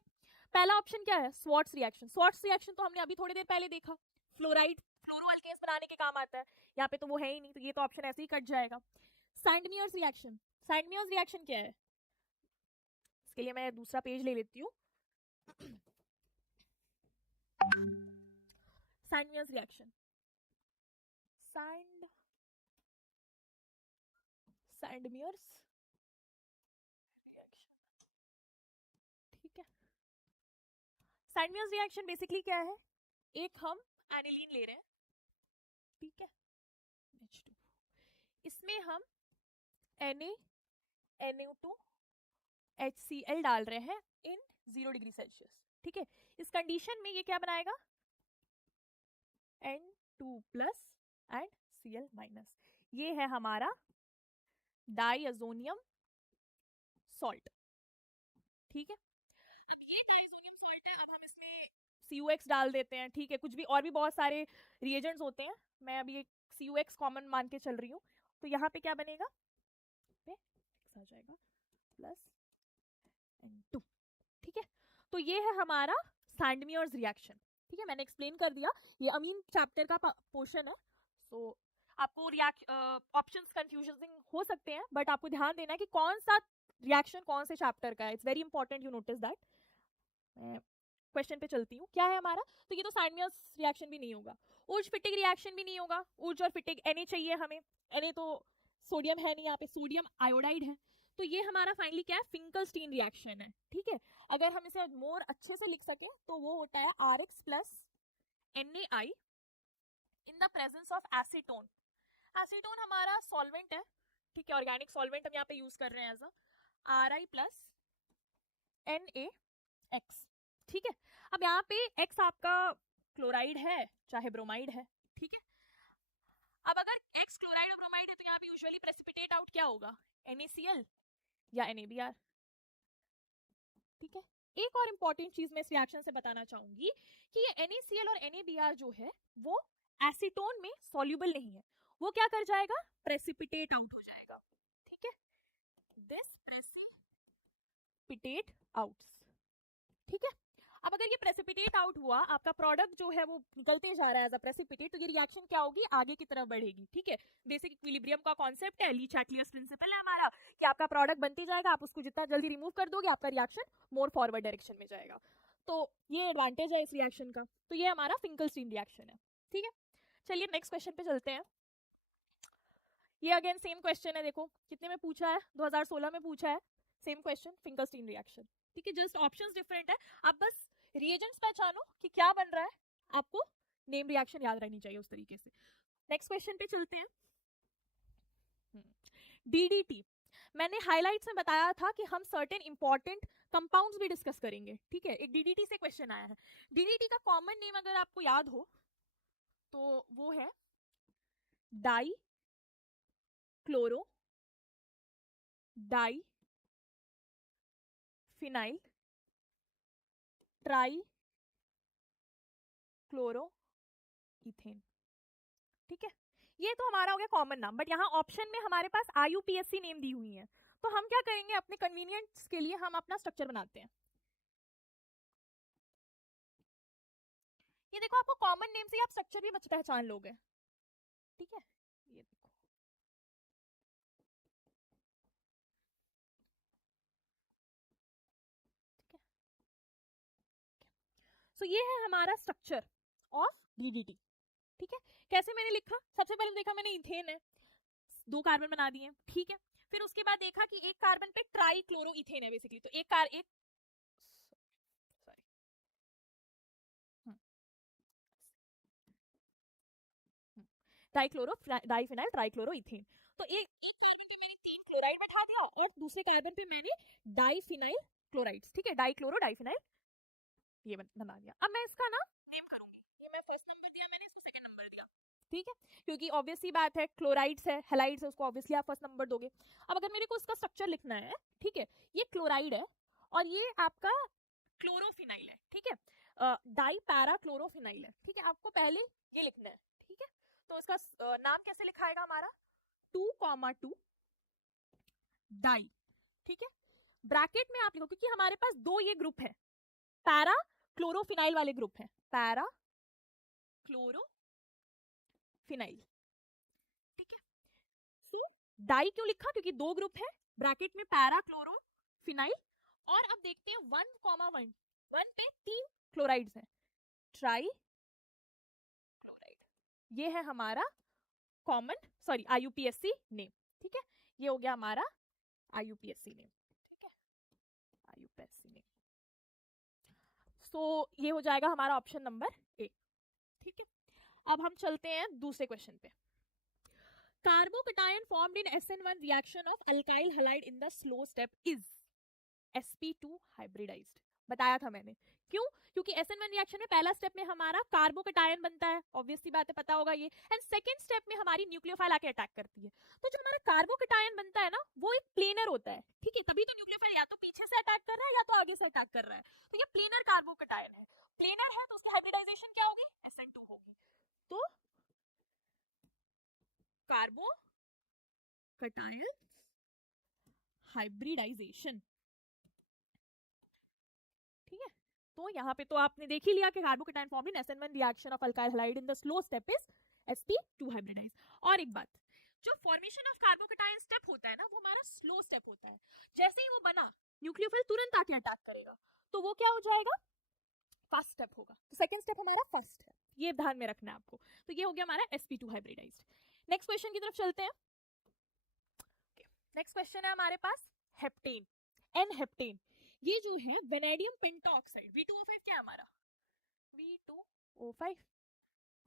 पहला ऑप्शन क्या है, स्वार्ट्स रिएक्शन। स्वार्ट्स रिएक्शन तो हमने अभी थोड़ी देर पहले देखा, फ्लोराइड फ्लोरोअल्केन्स बनाने के काम आता है, यहाँ पे तो वो है ही नहीं, तो ये तो ऑप्शन ऐसे ही कट जाएगा। सैंडमियर्स रिएक्शन, सैंडमियर्स रिएक्शन क्या है, इसके लिए मैं दूसरा पेज ले लेती हूँ। सैंडमियर्स रिएक्शन, सैंडमियर्स रिएक्शन। ठीक है, सैंडमियर्स रिएक्शन बेसिकली क्या है, एक हम एनिलीन ले रहे हैं, ठीक है, H2, इसमें हम NaNO2 HCl डाल रहे हैं इन 0 डिग्री सेल्सियस। ठीक है, इस कंडीशन में ये क्या बनाएगा, N2+ एंड Cl-। ये है हमारा डाइअज़ोनियम सॉल्ट। ठीक है, अब ये डाइअज़ोनियम सॉल्ट है, अब हम इसमें CuX डाल देते हैं। ठीक है, कुछ भी और भी बहुत सारे रिएजेंट्स होते हैं, मैं अभी एक CuX कॉमन मान के चल रही हूँ। तो यहाँ पे क्या बनेगा, पे X आ जाएगा +N2। ठीक है, तो ये है हमारा सैंडमियर्स रिएक्शन। ठीक है, मैंने एक्सप्लेन कर दिया, ये अमीन चैप्टर का पोर्शन है। सो आपको ऑप्शंस कंफ्यूजिंग हो सकते हैं, बट आपको ध्यान देना है कि कौन सा रिएक्शन कौन से चैप्टर का है। It's very important you notice that. Question पे चलती हूँ, क्या है हमारा, तो ये तो सैंडमियर्स रिएक्शन भी नहीं होगा, उर्ज फिटिक रिएक्शन भी नहीं होगा। उर्ज और फिटिक Na चाहिए हमें, Na तो सोडियम है नहीं, यहाँ पे सोडियम आयोडाइड है। तो ये हमारा फाइनली क्या है, फिंकलस्टीन रिएक्शन है। ठीक है, अगर हम इसे मोर अच्छे से लिख सकें तो वो होता है RX + NaI in the presence of acetone. Acetone हमारा सॉल्वेंट है, ठीक है, ऑर्गेनिक सॉल्वेंट हम यहाँ पे यूज कर रहे हैं एज Ri + NaX। ठीक है, अब यहाँ पे X आपका क्लोराइड है चाहे ब्रोमाइड है। ठीक है, अब अगर X क्लोराइड और ब्रोमाइड है तो यहाँ पे यूजुअली प्रेसिपिटेट आउट क्या होगा, NaCl या NaBr। ठीक है, एक और इंपॉर्टेंट चीज मैं इस रिएक्शन से बताना चाहूंगी कि ये NaCl और NaBr जो है वो एसीटोन में सॉल्युबल नहीं है, वो क्या कर जाएगा, प्रेसिपिटेट आउट हो जाएगा। ठीक है, दिस प्रेसिपिटेट आउट्स। ठीक है, अब अगर ये प्रेसिपिटेट आउट हुआ, आपका प्रोडक्ट जो है वो निकलते जा रहा है एज अ प्रेसिपिटेट, तो ये रिएक्शन क्या होगी, आगे की तरफ बढ़ेगी। ठीक है, बेसिक इक्विलिब्रियम का कॉन्सेप्ट है, ली-चाटलियस प्रिंसिपल है हमारा, कि आपका प्रोडक्ट बनते जाएगा, आप उसको जितना जल्दी रिमूव कर दोगे आपका रिएक्शन मोर फॉरवर्ड डायरेक्शन में जाएगा। तो ये एडवांटेज है इस रिएक्शन का। तो ये हमारा फिंकलस्टीन रिएक्शन है। ठीक है, चलिए नेक्स्ट क्वेश्चन पे चलते हैं। ये अगेन सेम क्वेश्चन है, देखो कितने में पूछा है, 2016 में पूछा है, सेम क्वेश्चन, फिंकलस्टीन रिएक्शन। ठीक है, जस्ट ऑप्शंस डिफरेंट है, आप बस रिएजेंट्स पहचानो कि क्या बन रहा है, आपको नेम रिएक्शन याद रहनी चाहिए उस तरीके से। नेक्स्ट क्वेश्चन पे चलते हैं। DDT, मैंने हाइलाइट्स में बताया था कि हम सर्टेन इंपॉर्टेंट कंपाउंड्स भी डिस्कस करेंगे। ठीक है, एक DDT से क्वेश्चन आया है। DDT का कॉमन नेम अगर आपको याद हो तो वो है dichloro diphenyl trichloroethane. ठीक है, ये तो हमारा हो गया कॉमन नाम, बट यहाँ ऑप्शन में हमारे पास IUPAC नेम दी हुई है, तो हम क्या करेंगे, अपने कन्वीनियंस के लिए हम अपना स्ट्रक्चर बनाते हैं। ये देखो, आपको कॉमन नेम से ही आप स्ट्रक्चर भी पहचान लोगे, ठीक है। ये देखो, ठीक है। सो ये है हमारा स्ट्रक्चर ऑफ DDT, ठीक है। कैसे मैंने लिखा, सबसे पहले देखा मैंने इथेन है, 2 कार्बन बना दिए, ठीक है। फिर उसके बाद देखा कि एक कार्बन पे ट्राई क्लोरो इथेन है बेसिकली, तो एक सॉरी डाइफिनाइल ट्राइक्लोरो इथेन, तो एक कार्बन पे मैंने 3 क्लोराइड बैठा दिया और दूसरे कार्बन पे मैंने डाइफिनाइल क्लोराइड्स, ठीक है, डाइक्लोरो डाइफिनाइल ये बना दिया। अब मैं इसका ना नेम करूंगी, ये मैं फर्स्ट नंबर दिया, मैंने इसको सेकंड नंबर दिया, ठीक है, क्योंकि ऑब्वियस सी बात है, क्लोराइड्स है, हैलाइड्स है, उसको ऑब्वियसली आप फर्स्ट नंबर दोगे। अब अगर मेरे को इसका स्ट्रक्चर लिखना है, ठीक है, ये क्लोराइड है और ये आपका क्लोरोफिनाइल है, ठीक है, डाई पैरा क्लोरोफिनाइल है, ठीक है, आपको पहले ये लिखना है, ठीक है। तो इसका नाम कैसे लिखाएगा हमारा, 2,2 डाई, ठीक है, ब्रैकेट में आप लिखो, क्योंकि हमारे पास 2 ये ग्रुप है, पैरा क्लोरोफिनाइल वाले ग्रुप है, पैरा क्लोरोफिनाइल, ठीक है। सो डाई क्यों लिखा, क्योंकि 2 ग्रुप है, ब्रैकेट में पैरा क्लोरोफिनाइल, और अब देखते हैं 1,1 1 पे 3 क्लोराइड्स हैं, ट्राई क्लोराइड, ये है हमारा कॉमन IUPAC नेम, ठीक है, ये हो गया हमारा IUPAC नेम, ठीक है, IUPAC नेम। सो ये हो जाएगा हमारा ऑप्शन नंबर ए, ठीक है। अब हम चलते हैं दूसरे क्वेश्चन पे। Carbocation formed in SN1 reaction of alkyl halide in the slow step is sp2 hybridized, बताया था मैंने, क्यों, क्योंकि SN1 रिएक्शन में पहला स्टेप में हमारा कार्बोकटायन बनता है, ऑब्वियस सी बात है, पता होगा ये, एंड सेकंड स्टेप में हमारी न्यूक्लियोफाइल आके अटैक करती है। तो जो हमारा कार्बोकटायन बनता है ना, वो एक प्लेनर होता है, ठीक है, तभी तो न्यूक्लियोफाइल या तो पीछे से अटैक कर रहा है या तो आगे से अटैक कर रहा है, तो ये प्लेनर कार्बोकटायन है, प्लेनर है, तो उसकी हाइब्रिडाइजेशन क्या होगी, SN2 होगी। तो कार्बोकटायन हाइब्रिडाइजेशन, ठीक है। तो यहाँ पे तो आपने देख ही लिया कि carbocation formed in SN1 reaction of alkyl halide in the slow step is sp2 hybridize. और एक बात, जो फॉर्मेशन ऑफ कार्बोकटायन स्टेप होता है ना, वो हमारा स्लो स्टेप होता है, जैसे ही वो बना न्यूक्लियोफिल तुरंत आके अटैक करेगा, तो वो क्या हो जाएगा, फास्ट स्टेप होगा, तो सेकंड स्टेप हमारा फर्स्ट है, ये ध्यान में रखना है आपको। तो ये हो गया हमारा sp2 हाइब्रिडाइज्ड। नेक्स्ट क्वेश्चन की तरफ चलते हैं। नेक्स्ट क्वेश्चन है हमारे पास हेप्टेन, एन हेप्टेन, ये जो है वेनेडियम पेंटॉक्साइड, V2O5 क्या है हमारा, V2O5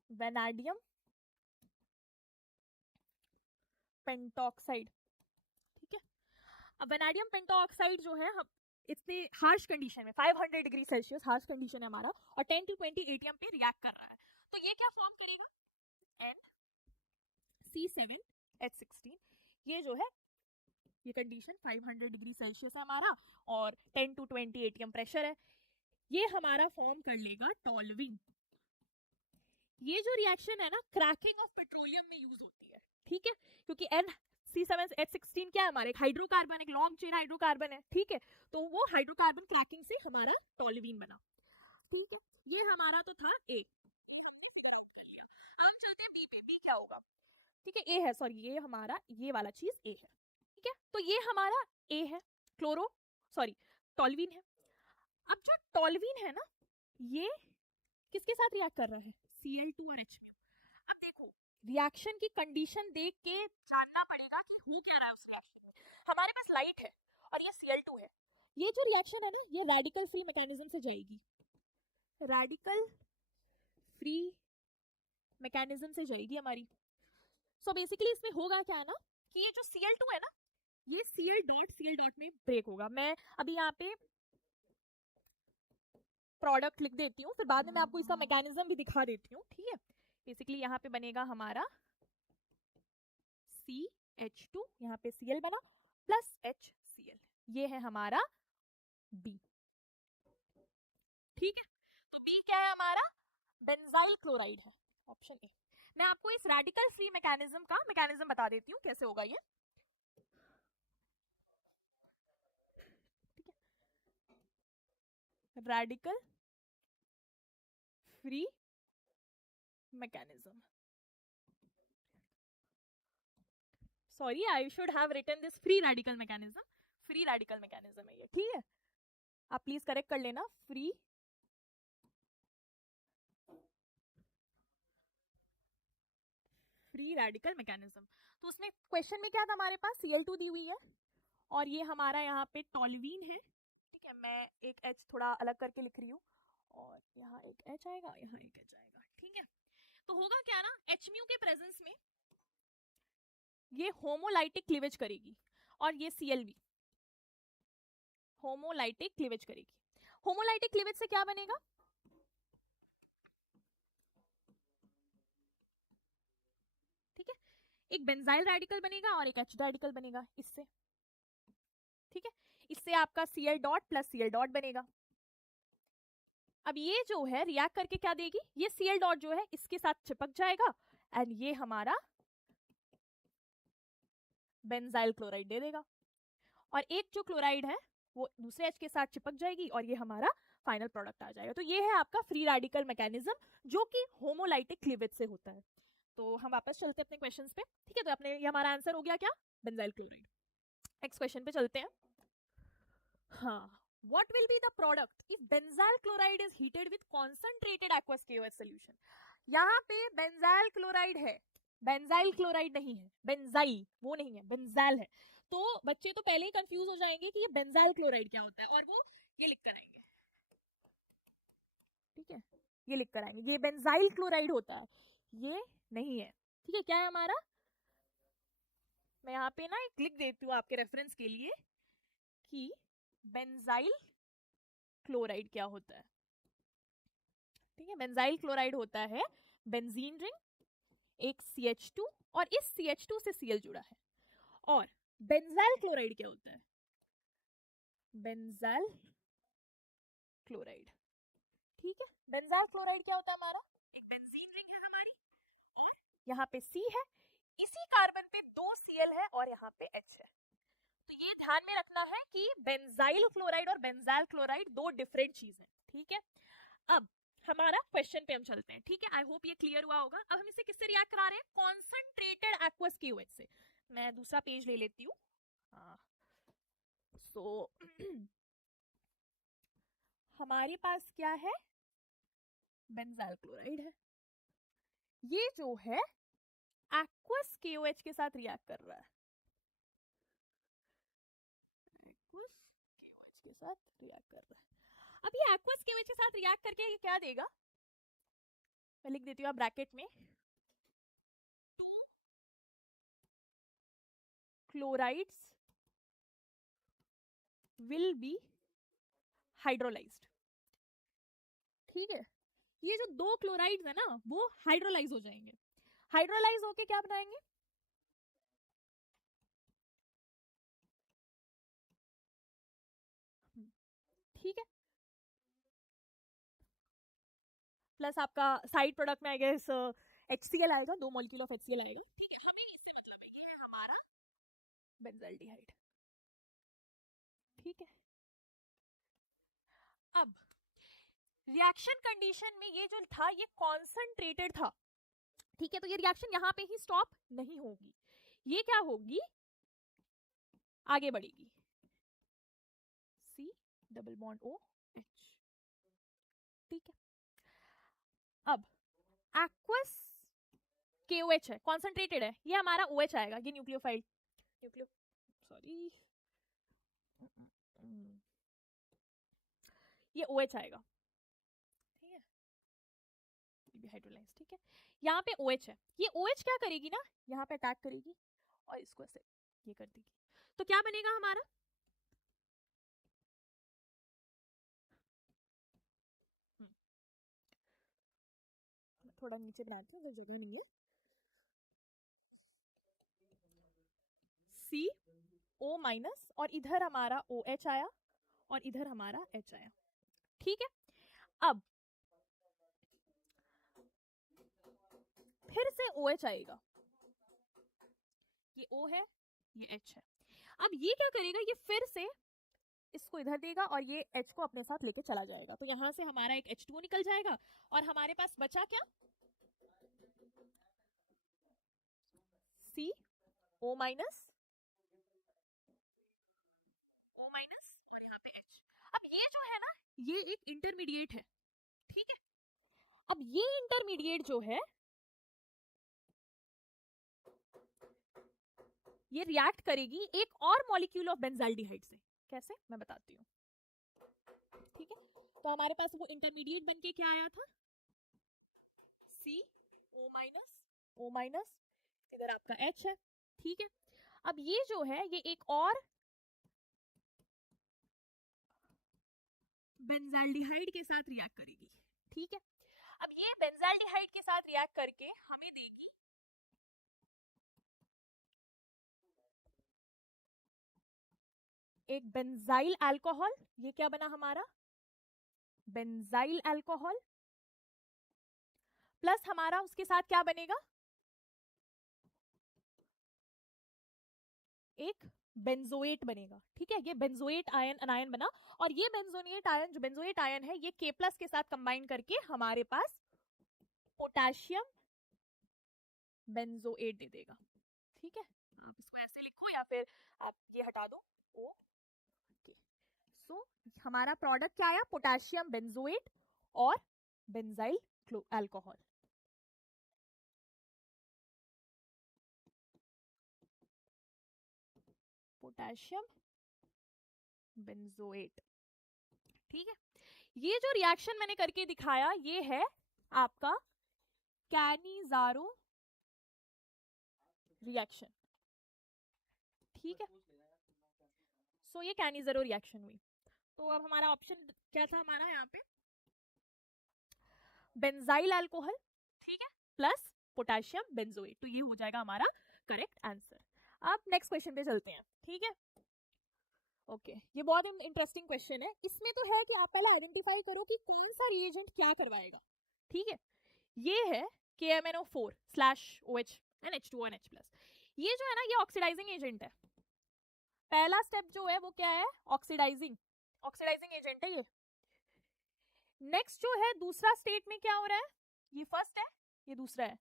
वेनेडियम पेंटॉक्साइड, ठीक है। अब वेनेडियम पेंटॉक्साइड जो है, हम इतने हार्श कंडीशन में 500 डिग्री सेल्सियस हार्श कंडीशन है हमारा, और 10 to 20 ATM पे रिएक्ट कर रहा है, तो ये क्या फॉर्म करेगा, NC7H16, ये जो है, ये कंडीशन 500 डिग्री सेल्सियस है हमारा और 10 to 20 ATM प्रेशर है, ये हमारा फॉर्म कर लेगा टॉल्यूइन। ये जो रिएक्शन है ना, क्रैकिंग ऑफ पेट्रोलियम में यूज होती है, ठीक है, क्योंकि NC7H16 क्या है हमारा, एक हाइड्रोकार्बन, एक लॉन्ग चेन हाइड्रोकार्बन है, ठीक है, तो वो हाइड्रोकार्बन क्रैकिंग से हमारा टॉल्यूइन बना, ठीक है। ये हमारा तो था ए, कर लिया। अब हम चलते हैं बी पे, बी क्या होगा, ठीक है, ए है, सॉरी ये हमारा, ये वाला चीज ए है, ठीक है, तो ये हमारा ए है, टॉल्यूइन है। अब जो टॉल्यूइन है ना, ये किसके साथ रिएक्ट कर रहा है, Cl2 और H में। अब देखो, रिएक्शन की कंडीशन देख के जानना पड़ेगा कि हो क्या रहा है उस रिएक्शन में। हमारे पास लाइट है और ये Cl2 है, ये जो रिएक्शन है ना, ये रेडिकल फ्री मैकेनिज्म से जाएगी, रेडिकल फ्री मैकेनिज्म से जाएगी हमारी। सो बेसिकली इसमें होगा क्या है ना, कि ये जो Cl2 है ना, ये Cl में ब्रेक होगा। मैं अभी यहाँ पे प्रोडक्ट लिख देती हूँ, फिर बाद में मैं आपको इसका मैकेनिज्म भी दिखा देती हूँ, ठीक है। बेसिकली यहाँ पे बनेगा हमारा CH2, यहाँ पे Cl बना प्लस HCl, ये है हमारा B, ठीक है। तो B क्या है हमारा, बेंजाइल क्लोराइड है, ऑप्शन ए। मैं आपको इस रेडिकल फ्री मैकेनिज्म बता देती हूँ कैसे होगा ये। Radical free mechanism, sorry I should have written this free radical mechanism है ये, ठीक है, आप प्लीज करेक्ट कर लेना। फ्री रेडिकल मैकेनिज्म, तो उसमें क्वेश्चन में क्या था हमारे पास, Cl2 दी हुई है और ये हमारा यहाँ पे टॉल्यूइन है, ठीक है, मैं एक H थोड़ा अलग करके लिख रही हूँ और यहाँ एक H आएगा, यहाँ एक H आएगा, ठीक है। तो होगा क्या ना, HMu के प्रेजेंस में ये होमोलाइटिक क्लीवेज करेगी और ये Cl भी होमोलाइटिक क्लीवेज करेगी। होमोलाइटिक क्लीवेज से क्या बनेगा, ठीक है, एक बेंजाइल रेडिकल बनेगा और एक H रेडिकल बनेगा इससे, ठीक है, इससे आपका Cl dot plus Cl dot बनेगा। अब ये जो है रिएक्ट करके क्या देगी, ये Cl डॉट जो है इसके साथ चिपक जाएगा एंड ये हमारा बेंजाइल क्लोराइड दे देगा और एक जो क्लोराइड है वो दूसरे H के साथ चिपक जाएगी और ये हमारा फाइनल प्रोडक्ट आ जाएगा। तो ये है आपका फ्री रेडिकल मैकेनिज्म जो कि होमोलाइटिक क्लीवेज से होता है। तो हम वापस चलते हैं अपने क्वेश्चंस पे, ठीक है, तो अपने ये हमारा आंसर हो गया क्या, बेंजाइल क्लोराइड। नेक्स्ट क्वेश्चन पे चलते हैं। हाँ, what will be the product if benzyl chloride is heated with concentrated aqueous KOH solution? यहाँ पे बेंजाइल क्लोराइड है, बेंजाइल क्लोराइड नहीं है, बेंजाइल वो नहीं है, बेंजाइल है। तो बच्चे तो पहले ही कंफ्यूज हो जाएंगे कि ये बेंजाइल क्लोराइड क्या होता है और वो ये लिख कर आएंगे, ठीक है, ये लिख कर आएंगे, ये बेंजाइल क्लोराइड होता है, ये नहीं है, ठीक है। क्या है हमारा, मैं यहाँ पे ना एक लिख देती हूँ आपके रेफरेंस के लिए कि बेंजाइल क्लोराइड क्या होता है, ठीक है, बेंजाइल क्लोराइड होता है बेंजीन रिंग, एक CH2 और इस CH2 से Cl जुड़ा है। और बेंजाइल क्लोराइड क्या होता है, बेंजाइल क्लोराइड, ठीक है, बेंजाइल क्लोराइड क्या होता है हमारा, एक बेंजीन रिंग है हमारी और यहाँ पे C है, इसी कार्बन पे 2 Cl है और यहाँ पे H है। तो ये ध्यान में रखना है कि बेंजाइल क्लोराइड और बेंजाइल क्लोराइड दो डिफरेंट चीज है, ठीक है। अब हमारा क्वेश्चन पे हम चलते हैं, ठीक है, आई होप ये क्लियर हुआ होगा। अब हम इसे किससे रिएक्ट करा रहे हैं, कॉन्सेंट्रेटेड एक्वस KOH से। मैं दूसरा पेज ले लेती हूँ। सो हमारे पास क्या है, बेंजाइल क्लोराइड है, ये जो है एक्वस KOH के साथ रिएक्ट कर रहा है, KOH के साथ रिएक्ट कर रहा है। अब ये एक्वस KOH के साथ रिएक्ट करके ये क्या देगा, मैं लिख देती हूँ ब्रैकेट में, 2 क्लोराइड्स विल बी हाइड्रोलाइज्ड, ठीक है, ये जो 2 क्लोराइड्स है ना वो हाइड्रोलाइज हो जाएंगे, हाइड्रोलाइज होके क्या बनाएंगे, ठीक है, प्लस आपका साइड प्रोडक्ट में आई गेस HCl आएगा, 2 मॉलिक्यूल ऑफ HCl आएगा, ठीक है, हमें इससे मतलब है, ये है हमारा बेंजाल्डिहाइड, ठीक है। अब रिएक्शन कंडीशन में ये जो था ये कॉन्सेंट्रेटेड था, ठीक है, तो ये रिएक्शन यहाँ पे ही स्टॉप नहीं होगी, ये क्या होगी, आगे बढ़ेगी, C डबल बॉन्ड OH, ठीक है। अब एक्वस KOH है, कॉन्सेंट्रेटेड है, ये हमारा OH आएगा, ये न्यूक्लियोफाइल ये OH आएगा, ठीक है, हाइड्रोलाइज, ठीक है, यहाँ पे OH है, ये OH क्या करेगी ना, यहाँ पे अटैक करेगी और इसको ऐसे ये कर देगी, तो क्या बनेगा हमारा, थोड़ा नीचे बनाती हूँ, जरूरी नहीं है, CO माइनस और इधर हमारा OH आया और इधर हमारा H आया, ठीक है। अब फिर से OH आएगा, ये O है, ये H है। अब ये क्या करेगा, ये फिर से इसको इधर देगा और ये H को अपने साथ लेके चला जाएगा। तो यहाँ से हमारा एक H2O निकल जाएगा और हमारे पास बचा क्या, CO माइनस, O माइनस और यहाँ पे H। अब ये जो है ना, ये एक इंटरमीडिएट है, ठीक है। अब ये इंटरमीडिएट जो है ये रिएक्ट करेगी एक और मॉलिक्यूल ऑफ बेंजाल्डिहाइड से। कैसे, मैं बताती हूँ, ठीक है। तो हमारे पास वो इंटरमीडिएट बनके क्या आया था, CO माइनस, O माइनस, इधर आपका H है, ठीक है। अब ये जो है ये एक और बेंजाल्डिहाइड के साथ रिएक्ट करेगी, ठीक है। अब ये बेंजाल्डिहाइड के साथ रिएक्ट करके हमें देगी एक बेंजाइल अल्कोहल। ये क्या बना हमारा, बेंजाइल अल्कोहल, प्लस हमारा उसके साथ क्या बनेगा, एक बेंजोएट बनेगा, ठीक है। ये बेंजोएट आयन अनायन बना और ये बेंजोएट आयन, जो बेंजोएट आयन है, ये K+ के साथ कंबाइन करके हमारे पास पोटेशियम बेंजोएट दे देगा, ठीक है। आप इसको ऐसे लिखो या फिर आप ये हटा दो ओके। सो हमारा प्रोडक्ट क्या आया, पोटेशियम बेंजोएट और बेंजाइल अल्कोहल। पोटेशियम बेंजोएट, ठीक है। ये जो रिएक्शन मैंने करके दिखाया ये है आपका कैनिजारो रिएक्शन, ठीक है। सो ये कैनिजारो रिएक्शन हुई। तो अब हमारा ऑप्शन क्या था हमारा यहाँ पे, बेंजाइल अल्कोहल, ठीक है, प्लस पोटेशियम बेंजोएट। तो ये हो जाएगा हमारा करेक्ट आंसर। अब नेक्स्ट क्वेश्चन पे चलते हैं, ठीक है। ओके, ये बहुत इंटरेस्टिंग क्वेश्चन है। इसमें तो है कि आप पहले आइडेंटिफाई करो कि कौन सा रिएजेंट क्या करवाएगा, ठीक है। ये है KMnO4/OH H2O NH+। ये जो है ना, ये ऑक्सीडाइजिंग एजेंट है। पहला स्टेप जो है वो क्या है, ऑक्सीडाइजिंग एजेंट है ये। नेक्स्ट जो है दूसरा स्टेट में क्या हो रहा है, ये फर्स्ट है, ये दूसरा है,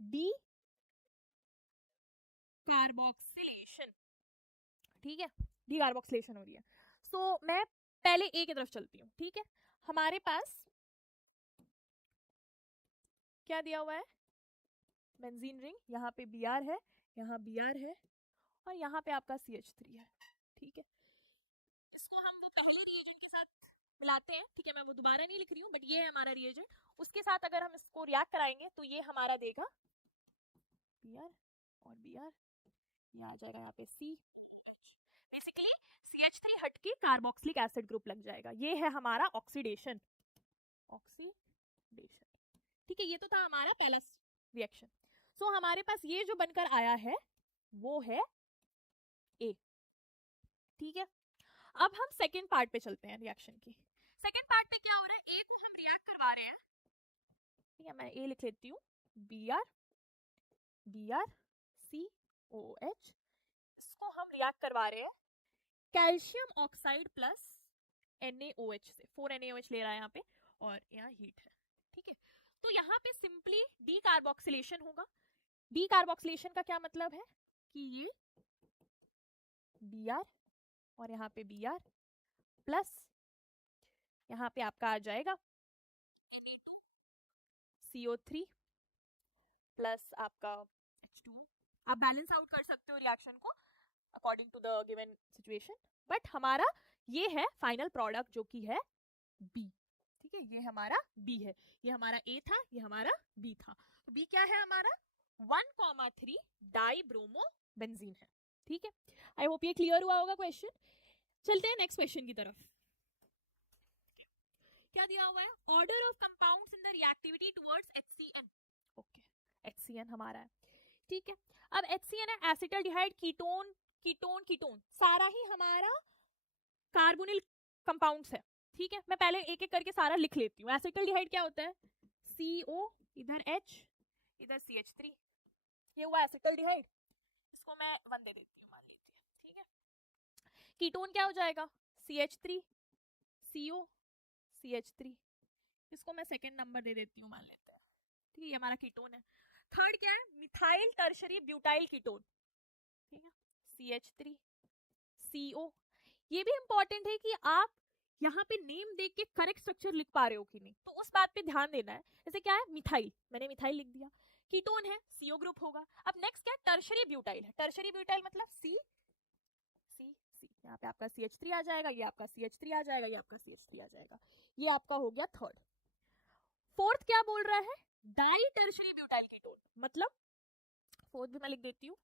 डी कार्बोक्सिलेशन, ठीक है, डी कार्बोक्सिलेशन हो रही है। सो मैं पहले ए की तरफ चलती हूँ, ठीक है। हमारे पास क्या दिया हुआ है, बेंजीन रिंग, यहाँ पे Br है, यहाँ Br है और यहाँ पे आपका CH3 है, ठीक है। इसको हम वो पहले रिएजेंट के साथ मिलाते हैं, ठीक है। मैं वो दोबारा नहीं लिख रही हूँ, बट ये है हमारा रिएजेंट। उसके साथ अगर हम इसको रिएक्ट कराएंगे तो ये हमारा देगा Br और Br, ये आ जाएगा यहाँ पे CH। बेसिकली CH3 हट के कार्बोक्सिलिक एसिड ग्रुप लग जाएगा। ये है हमारा ऑक्सीडेशन, ठीक है। ये तो था हमारा पहला रिएक्शन। सो हमारे पास ये जो बनकर आया है वो है ए, ठीक है। अब हम सेकेंड पार्ट पे चलते हैं रिएक्शन की। सेकेंड पार्ट पे क्या हो रहा है, ए को हम रिएक्ट करवा रहे हैं, ठीक है। मैं ए लिख लेती हूँ, Br COH, इसको हम रिएक्ट करवा रहे हैं कैल्शियम ऑक्साइड प्लस NaOH से। 4 NaOH ले रहा है यहाँ पे और यहाँ हीट है, ठीक है। तो यहाँ पे सिंपली डी कार्बोक्सिलेशन होगा। डी कार्बोक्सिलेशन का क्या मतलब है कि ये Br और यहाँ पे Br प्लस यहाँ पे आपका आ जाएगा Na2CO3 प्लस आपका H2O। आप बैलेंस आउट कर सकते हो रिएक्शन को according to the given situation, but हमारा ये है फाइनल प्रोडक्ट जो कि है B, ठीक है। ये हमारा B है, ये हमारा A था, ये हमारा B था। तो B क्या है हमारा 1,3 डाइब्रोमो बेंजीन है, ठीक है। आई होप ये क्लियर हुआ होगा क्वेश्चन। चलते हैं नेक्स्ट क्वेश्चन की तरफ। क्या दिया हुआ है, order of compounds in the reactivity towards HCN। Okay, HCN हमारा है, ठीक है। अब HCN है एसिटाल्डिहाइड कीटोन कीटोन कीटोन, सारा ही हमारा कार्बोनिल कंपाउंड्स है, ठीक है। मैं पहले एक एक करके सारा लिख लेती हूँ। एसिटाल्डिहाइड क्या होता है, CO, इधर H, इधर CH3, ये हुआ एसिटल्डिहाइड, इसको मैं 1 दे देती हूँ मान लीजिए, ठीक है। कीटोन क्या हो जाएगा, CH3 CO CH3, इसको मैं सेकंड नंबर दे देती हूँ मान लेते हैं, ठीक है, ये हमारा कीटोन है। थर्ड क्या है, मिथाइल टर्शरी ब्यूटाइल कीटोन, ठीक है, CH3 CO। ये भी इंपॉर्टेंट है कि आप यहाँ पे नेम देख के करेक्ट स्ट्रक्चर लिख पा रहे हो कि नहीं, तो उस बात पे ध्यान देना है। जैसे क्या है, मिथाइल, मैंने मिथाइल लिख दिया, कीटोन है CO ग्रुप होगा। अब नेक्स्ट क्या है, टर्शरी ब्यूटाइल है, टर्शरी ब्यूटाइल मतलब C C C, यहाँ पे आपका CH3 आ जाएगा, ये आपका CH3 आ जाएगा, ये आपका CH3 आ जाएगा, ये आपका हो गया थर्ड। फोर्थ क्या बोल रहा है, डाई टर्शरी ब्यूटाइल कीटोन, मतलब फोर्थ भी मैं लिख देती हूँ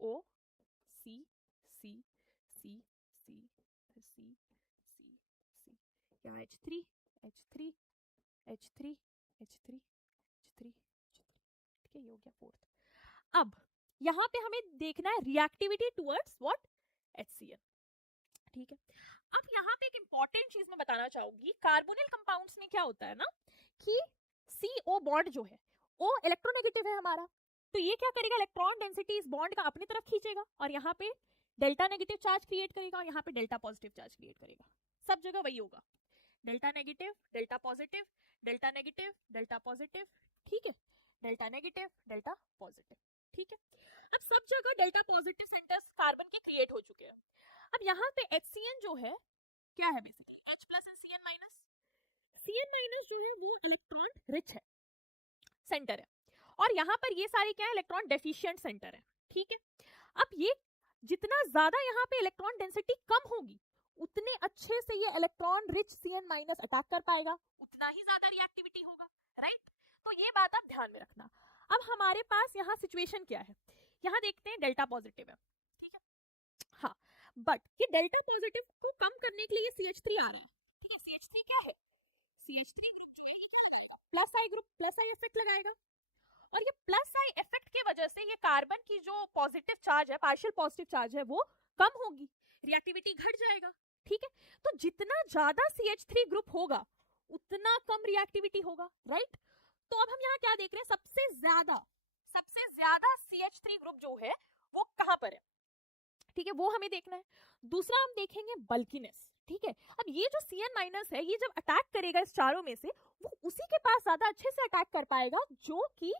CO C C C C C C C, क्या H3 H3 H3 H3 H3, ठीक है, ये हो गया फोर्थ। अब यहाँ पे हमें देखना है रिएक्टिविटी टुवर्ड्स व्हाट, HCl, ठीक है। अब यहाँ पे एक इंपॉर्टेंट चीज मैं बताना चाहूंगी, कार्बोनिल कंपाउंड्स में क्या होता है ना कि CO बॉन्ड जो है वो इलेक्ट्रोनेगेटिव है हमारा, तो ये क्या करेगा, इलेक्ट्रॉन डेंसिटी इस बॉन्ड का अपनी तरफ खींचेगा और यहाँ पे डेल्टा नेगेटिव चार्ज क्रिएट करेगा और यहाँ पे डेल्टा पॉजिटिव चार्ज क्रिएट करेगा। सब जगह वही होगा, delta negative delta positive, delta negative delta positive, ठीक है, डेल्टा नेगेटिव डेल्टा पॉजिटिव, ठीक है। अब सब जगह डेल्टा पॉजिटिव सेंटर्स कार्बन के क्रिएट हो चुके हैं। अब यहाँ पे HCN जो है क्या है, basically H plus and CN minus. CN minus जो है वो इलेक्ट्रॉन रिच है, सेंटर है, और यहाँ पर ये सारे क्या है, इलेक्ट्रॉन डेफिशिएंट सेंटर है, ठीक है। अब ये जितना ज्यादा यहाँ पे इलेक्ट्रॉन डेंसिटी कम होगी, उतने अच्छे से ये electron rich CN minus attack कर पाएगा, उतना ही ज्यादा रिएक्टिविटी होगा, राइट। तो ये बात आप ध्यान में रखना। अब हमारे पास यहाँ सिचुएशन क्या है, यहाँ देखते हैं डेल्टा पॉजिटिव है, ठीक है, हाँ, बट ये डेल्टा पॉजिटिव को कम करने के लिए CH3 आ रहा है, ठीक है। CH3 क्या है, CH3 ग्रुप जो है plus I group, plus I effect लगाएगा, और ये प्लस आई इफेक्ट की वजह से ये कार्बन की जो पॉजिटिव चार्ज है, पार्शियल पॉजिटिव चार्ज है, वो कम होगी, रिएक्टिविटी घट जाएगा, ठीक है। तो जितना ज्यादा CH3 ग्रुप होगा उतना कम रिएक्टिविटी होगा, राइट। तो अब हम यहाँ क्या देख रहे हैं, सबसे ज्यादा CH3 ग्रुप जो है वो कहां पर है, ठीक है, वो हमें देखना है। दूसरा हम देखेंगे बल्कीनेस, ठीक है। अब ये जो CN माइनस है, ये जब अटैक करेगा इस चारों में से, वो उसी के पास ज्यादा अच्छे से अटैक कर पाएगा जो कि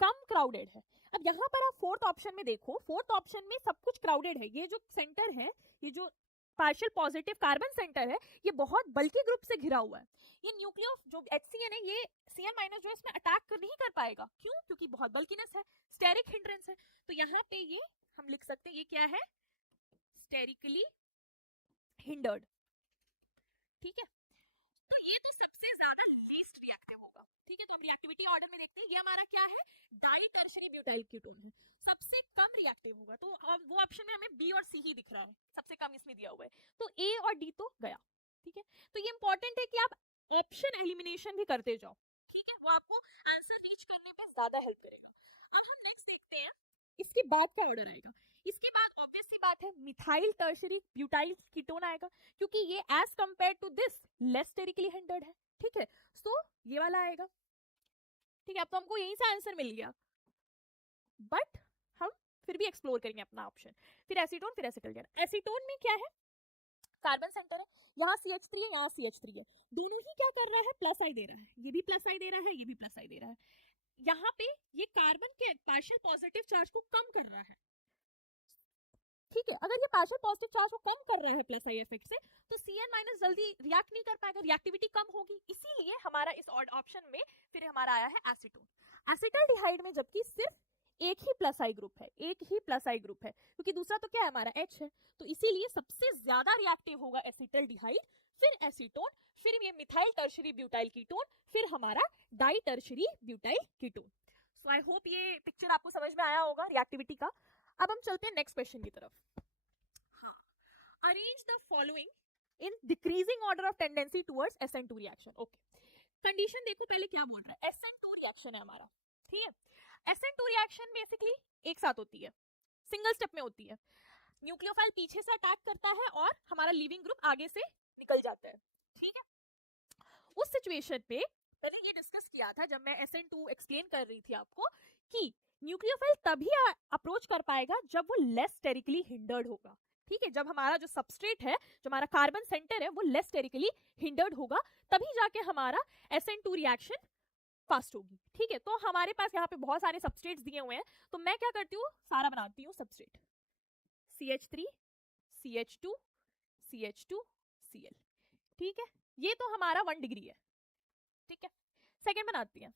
कम क्राउडेड है। अब यहाँ पर आप फोर्थ ऑप्शन में देखो, फोर्थ ऑप्शन में सब कुछ क्राउडेड है, ये जो सेंटर है, ये जो पार्शियल पॉजिटिव कार्बन सेंटर है, ये बहुत बल्कि ग्रुप से घिरा हुआ है। ये न्यूक्लियो जो HCN है, ये CN माइनस जो इसमें अटैक नहीं कर पाएगा, क्यों, क्योंकि बहुत बल्कीनेस है, स्टेरिक हिंड्रेंस है। तो यहाँ पे ये हम लिख सकते हैं, ये क्या है, स्टेरिकली हिंडर्ड, ठीक है। तो ये तो सबसे ज्यादा लीस्ट रिएक्टिव होगा, ठीक है। तो हम रिएक्टिविटी ऑर्डर में देखते हैं, ये हमारा क्या है, डाई टर्शरी ब्यूटाइल कीटोन है, सबसे कम रिएक्टिव होगा। तो वो ऑप्शन में हमें B और C ही दिख रहा है, सबसे कम इसमें दिया हुआ है, तो A और D तो गया, ठीक है। तो ये इंपॉर्टेंट है कि आप ऑप्शन एलिमिनेशन भी करते जाओ, ठीक है, वो आपको आंसर रीच करने पे ज्यादा हेल्प करेगा। अब हम नेक्स्ट देखते हैं, इसके बाद क्या ऑर्डर आएगा। इसके बाद ऑब्वियस सी बात है मिथाइल टर्शरी ब्यूटाइल कीटोन आएगा, क्योंकि ये as compare to this less sterically hindered है, ठीक है। सो ये वाला आएगा, ठीक है। अब तो हमको यहीं से आंसर मिल गया, बट हम फिर भी एक्सप्लोर करेंगे अपना ऑप्शन। फिर एसीटोन, फिर एसिटल्डिहाइड। एसीटोन में क्या है, कार्बन सेंटर है, यहाँ CH3 है, यहाँ CH3 है, दोनों ही क्या कर रहा है, प्लस आई दे रहा है, ये भी प्लस आई दे रहा है, ये भी प्लस आई दे रहा है। यहाँ पे ये कार्बन के पार्शियल पॉजिटिव चार्ज को कम कर रहा है, ठीक है। अगर ये पार्शियल पॉजिटिव चार्ज को कम कर रहा है प्लस आई इफेक्ट से, तो CN माइनस जल्दी रिएक्ट नहीं कर पाएगा, रिएक्टिविटी कम होगी, इसीलिए हमारा इस ऑप्शन में फिर हमारा आया है एसीटोन। एसिटल्डिहाइड में जबकि सिर्फ एक ही प्लस आई ग्रुप है, एक ही प्लस आई ग्रुप है, क्योंकि दूसरा तो क्या है हमारा H है, तो इसीलिए सबसे ज्यादा रिएक्टिव होगा एसिटल्डिहाइड, फिर एसीटोन, फिर ये मिथाइल टर्शरी ब्यूटाइल कीटोन, फिर हमारा di tertiary butyl ketone. So I hope ये पिक्चर आपको समझ में आया होगा रिएक्टिविटी का। अब हम चलते हैं नेक्स्ट क्वेश्चन की तरफ। हाँ, arrange the following in decreasing order of tendency towards SN2 reaction. Okay, condition देखो पहले क्या बोल रहा है, SN2 रिएक्शन है हमारा, ठीक है। SN2 रिएक्शन बेसिकली एक साथ होती है, सिंगल स्टेप में होती है, न्यूक्लियोफाइल पीछे से अटैक करता है और हमारा लिविंग ग्रुप आगे से निकल जाता है, ठीक है। उस सिचुएशन पे मैंने ये डिस्कस किया था जब मैं SN2 एक्सप्लेन कर रही थी आपको कि न्यूक्लियोफाइल तभी अप्रोच कर पाएगा जब वो लेस स्टेरिकली हिंडर्ड होगा। ठीक है, जब हमारा जो सबस्ट्रेट है, जो हमारा कार्बन सेंटर है, वो लेस स्टेरिकली हिंडर्ड होगा, तभी जाके हमारा SN2 रिएक्शन फास्ट होगी। ठीक है, तो हमारे पास यहाँ पे बहुत सारे सबस्ट्रेट्स दिए हुए हैं, तो मैं क्या करती हूँ, सारा बनाती हूँ substrate, CH3 CH2 CH2 Cl। ठीक है, ये तो हमारा 1 डिग्री है। ठीक है, सेकंड बनाती हैं,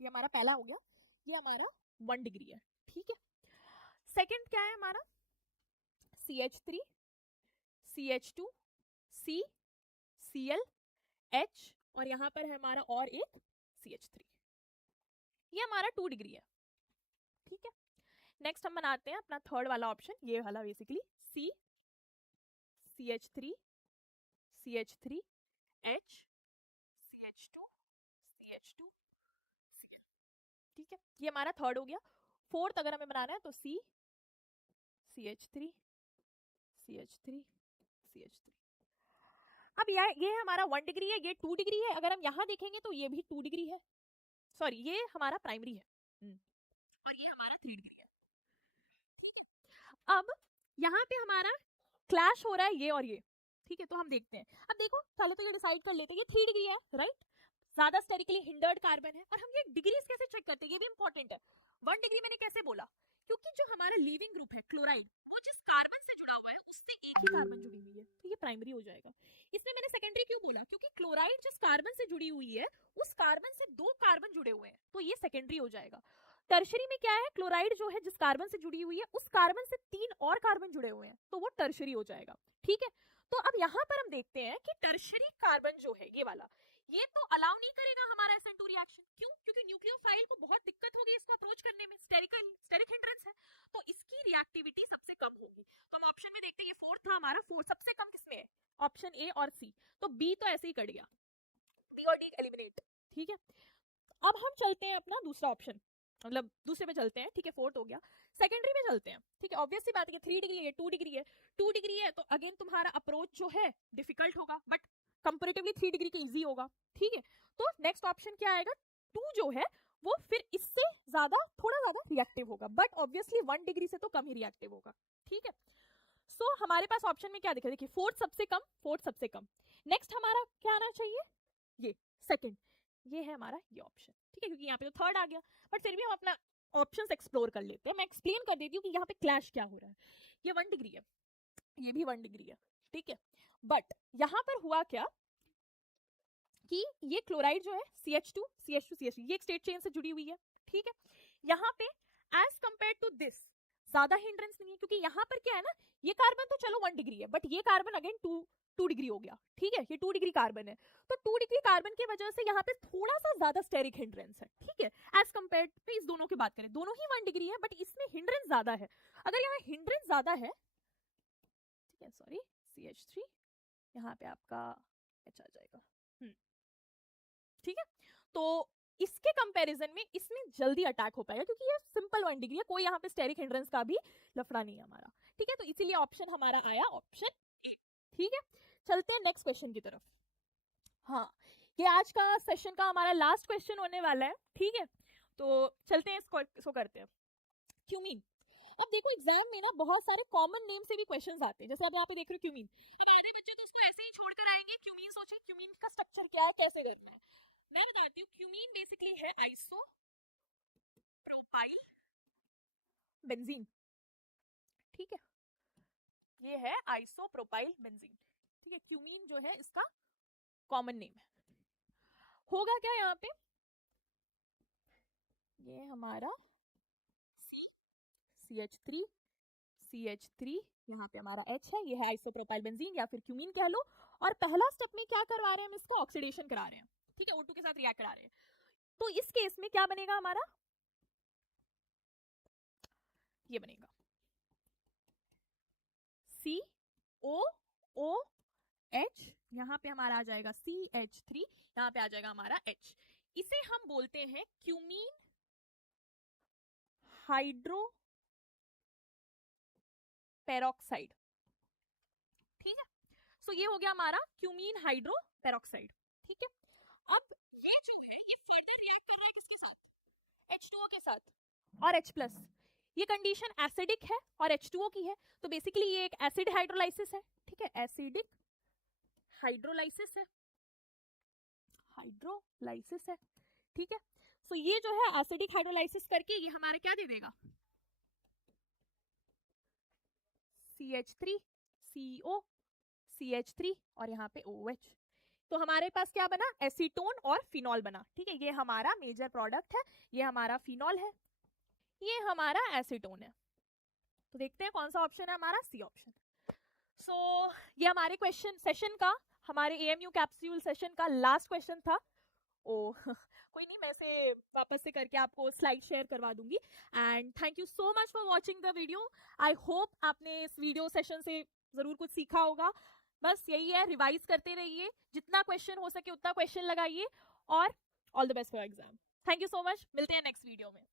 ये हमारा पहला हो गया, ये हमारा 1 डिग्री है। ठीक है, सेकंड क्या है हमारा, CH3 CH2 C Cl H, और यहाँ पर है हमारा और एक CH3, ये हमारा 2 डिग्री है। ठीक है, नेक्स्ट हम बनाते हैं अपना थर्ड वाला ऑप्शन, ये वाला basically C CH3 CH3 H CH2 CH2 Cl। ठीक है, ये हमारा थर्ड हो गया। फोर्थ अगर हमें बनाना है तो C CH3 CH3 CH3। अब ये हमारा 1 डिग्री है, ये 2 डिग्री है। अगर हम यहाँ देखेंगे तो ये भी 2 डिग्री है, सॉरी ये हमारा प्राइमरी है, और ये हमारा 3 डिग्री है। अब यहाँ पे हमारा क्लैश हो रहा है ये और ये। ठीक है, तो हम देखते हैं। अब देखो, पहले तो ये डिसाइड कर लेते हैं, ये 3 डिग्री है, राइट, ज्यादा स्टेरिकली हिंडर्ड कार्बन है। और हम ये डिग्रीज कैसे चेक करते हैं, ये भी इंपॉर्टेंट है। 1 डिग्री मैंने कैसे बोला, क्योंकि जो हमारा लीविंग ग्रुप है क्लोराइड, वो जिस कार्बन से जुड़ा हुआ है उससे एक ही कार्बन जुड़ी हुई है, तो ये प्राइमरी हो जाएगा। इसमें मैंने सेकेंडरी क्यों बोला, क्योंकि क्लोराइड जिस कार्बन से जुड़ी हुई है उस कार्बन से 2 कार्बन जुड़े हुए हैं, तो ये सेकेंडरी हो जाएगा। टर्शरी में क्या है, क्लोराइड जो है जिस कार्बन से जुड़ी हुई है उस कार्बन से 3 और कार्बन जुड़े हुए हैं, तो वो टर्शरी हो जाएगा। ठीक है, तो अब यहाँ पर हम देखते हैं कि टर्शरी कार्बन जो है ये वाला, ये तो अलाउ नहीं करेगा हमारा SN2 रिएक्शन। क्यों, क्योंकि न्यूक्लियोफाइल को बहुत दिक्कत होगी इसको अप्रोच करने में, स्टेरिक हिंड्रेंस है, तो इसकी रिएक्टिविटी सबसे कम होगी। तो हम ऑप्शन में देखते हैं, ये फोर्थ था हमारा, फोर्थ सबसे कम किसमें है, ऑप्शन ए और सी, तो बी तो ऐसे ही कट गया, बी और डी एलिमिनेट। ठीक है, अब हम चलते हैं अपना दूसरा ऑप्शन, मतलब दूसरे पे चलते हैं। ठीक है, फोर्थ हो गया, सेकेंडरी में चलते हैं। ठीक है, ऑब्वियस सी बात है कि 3 डिग्री है, 2 डिग्री है, 2 डिग्री है तो अगेन तुम्हारा अप्रोच जो है डिफिकल्ट होगा, बट कंपैरेटिवली 3 डिग्री का इजी होगा। ठीक है, तो नेक्स्ट ऑप्शन क्या आएगा, 2 जो है वो फिर इससे ज्यादा, थोड़ा ज्यादा रिएक्टिव होगा, बट ऑब्वियसली 1 डिग्री से तो कम ही रिएक्टिव होगा। ठीक है, सो हमारे पास ऑप्शन में क्या दिखा, देखिए फोर्थ सबसे कम, फोर्थ सबसे कम। नेक्स्ट हमारा क्या आना चाहिए, ये सेकंड, ये है हमारा ये ऑप्शन। ठीक है, क्योंकि यहाँ पे तो थर्ड आ गया, बट फिर भी हम अपना ऑप्शंस एक्सप्लोर कर लेते हैं। मैं एक्सप्लेन कर देती हूँ कि यहाँ पे क्लैश क्या हो रहा है। ये 1 डिग्री है, ये भी 1 डिग्री है। ठीक है, बट यहाँ पर हुआ क्या कि ये क्लोराइड जो है CH2 CH2 CH2 ये एक स्टेट चेन से जुड़ी हुई है। ठीक है, यहाँ पे एज कंपेयर टू दिस ज्यादा हिंड्रेंस नहीं है, क्योंकि यहाँ पर क्या है ना, ये कार्बन तो चलो 1 डिग्री है, बट ये कार्बन अगेन 2 डिग्री हो गया। ठीक है, ये 2 डिग्री कार्बन है, तो 2 डिग्री कार्बन की वजह से यहाँ पे थोड़ा सा ज्यादा स्टेरिक हिंड्रेंस है। ठीक है, एज कंपेयर टू इस दोनों की बात करें, दोनों ही 1 डिग्री है, बट इसमें हिंड्रेंस ज्यादा है। अगर यहाँ हिंड्रेंस ज्यादा है, ठीक है, सॉरी CH3, यहाँ पे आपका H आ जाएगा। ठीक है, तो इसके कंपैरिजन में इसमें जल्दी अटैक हो पाएगा, क्योंकि ये सिंपल 1 डिग्री है, कोई यहाँ पे स्टेरिक हिंड्रेंस का भी लफड़ा नहीं है हमारा। ठीक है, तो इसीलिए ऑप्शन हमारा आया ऑप्शन ए। ठीक है, चलते हैं नेक्स्ट क्वेश्चन की तरफ। हाँ, ये आज का सेशन का हमारा लास्ट क्वेश्चन होने वाला है। ठीक है, तो चलते हैं इसको करते हैं। क्यूमीन, अब देखो एग्जाम में ना बहुत सारे कॉमन नेम से भी क्वेश्चंस आते हैं, जैसे अब यहाँ पे देख रहे हो क्यूमीन। अब आधे बच्चे तो इसको ऐसे ही छोड़कर आएंगे, क्यूमीन सोचे क्यूमीन का स्ट्रक्चर क्या है, कैसे करना है। मैं बताती हूँ, क्यूमीन बेसिकली है आइसो प्रोपाइल बेंजीन। ठीक है, ये है आइसो प्रोपाइल बेंजीन। ठीक है, क्यूमीन जो है इसका कॉमन नेम है। होगा क्या यहाँ पे, ये हमारा CH3 CH3, यहाँ पे हमारा H है, ये है आइसोप्रोपाइल बेंजीन या फिर क्यूमीन कह लो। और पहला स्टेप में क्या करवा रहे हैं हम, इसका ऑक्सीडेशन करा रहे हैं। ठीक है, O2 के साथ रिएक्ट करा रहे हैं, तो इस केस में क्या बनेगा हमारा, ये बनेगा COOH, यहाँ पे हमारा आ जाएगा CH3, यहाँ पे आ जाएगा हमारा H। इसे हम बोलते हैं क्यूमीन हाइड्रो पेरोक्साइड। ठीक है, सो ये हो गया हमारा क्यूमीन हाइड्रो पेरोक्साइड। ठीक है, अब ये जो है ये फर्दर रिएक्ट कर रहा है किसके साथ, H2O के साथ और H+। ये कंडीशन एसिडिक है और H2O की है, तो बेसिकली ये एक एसिड हाइड्रोलाइसिस है, ठीक है, एसिडिक हाइड्रोलाइसिस है, हाइड्रोलाइसिस है, ठीक है। सो ये जो है एसिडिक हाइड्रोलाइसिस करके ये हमारा क्या दे देगा, CH3 CO CH3 और यहाँ पे OH। तो हमारे पास क्या बना, एसीटोन और फिनॉल बना, ठीक है। ये हमारा मेजर प्रोडक्ट है, ये हमारा फिनॉल है, ये हमारा एसीटोन है। तो देखते हैं कौन सा ऑप्शन है हमारा, सी ऑप्शन। सो ये हमारे क्वेश्चन सेशन का, हमारे AMU कैप्सूल सेशन का लास्ट क्वेश्चन था। ओ कोई नहीं, मैं इसे वापस से करके आपको स्लाइड शेयर करवा दूंगी। And thank you so much for watching the video. I hope आपने इस वीडियो सेशन से जरूर कुछ सीखा होगा। बस यही है, रिवाइज करते रहिए, जितना क्वेश्चन हो सके उतना क्वेश्चन लगाइए और all the best for exam. Thank you so much, मिलते हैं नेक्स्ट वीडियो में।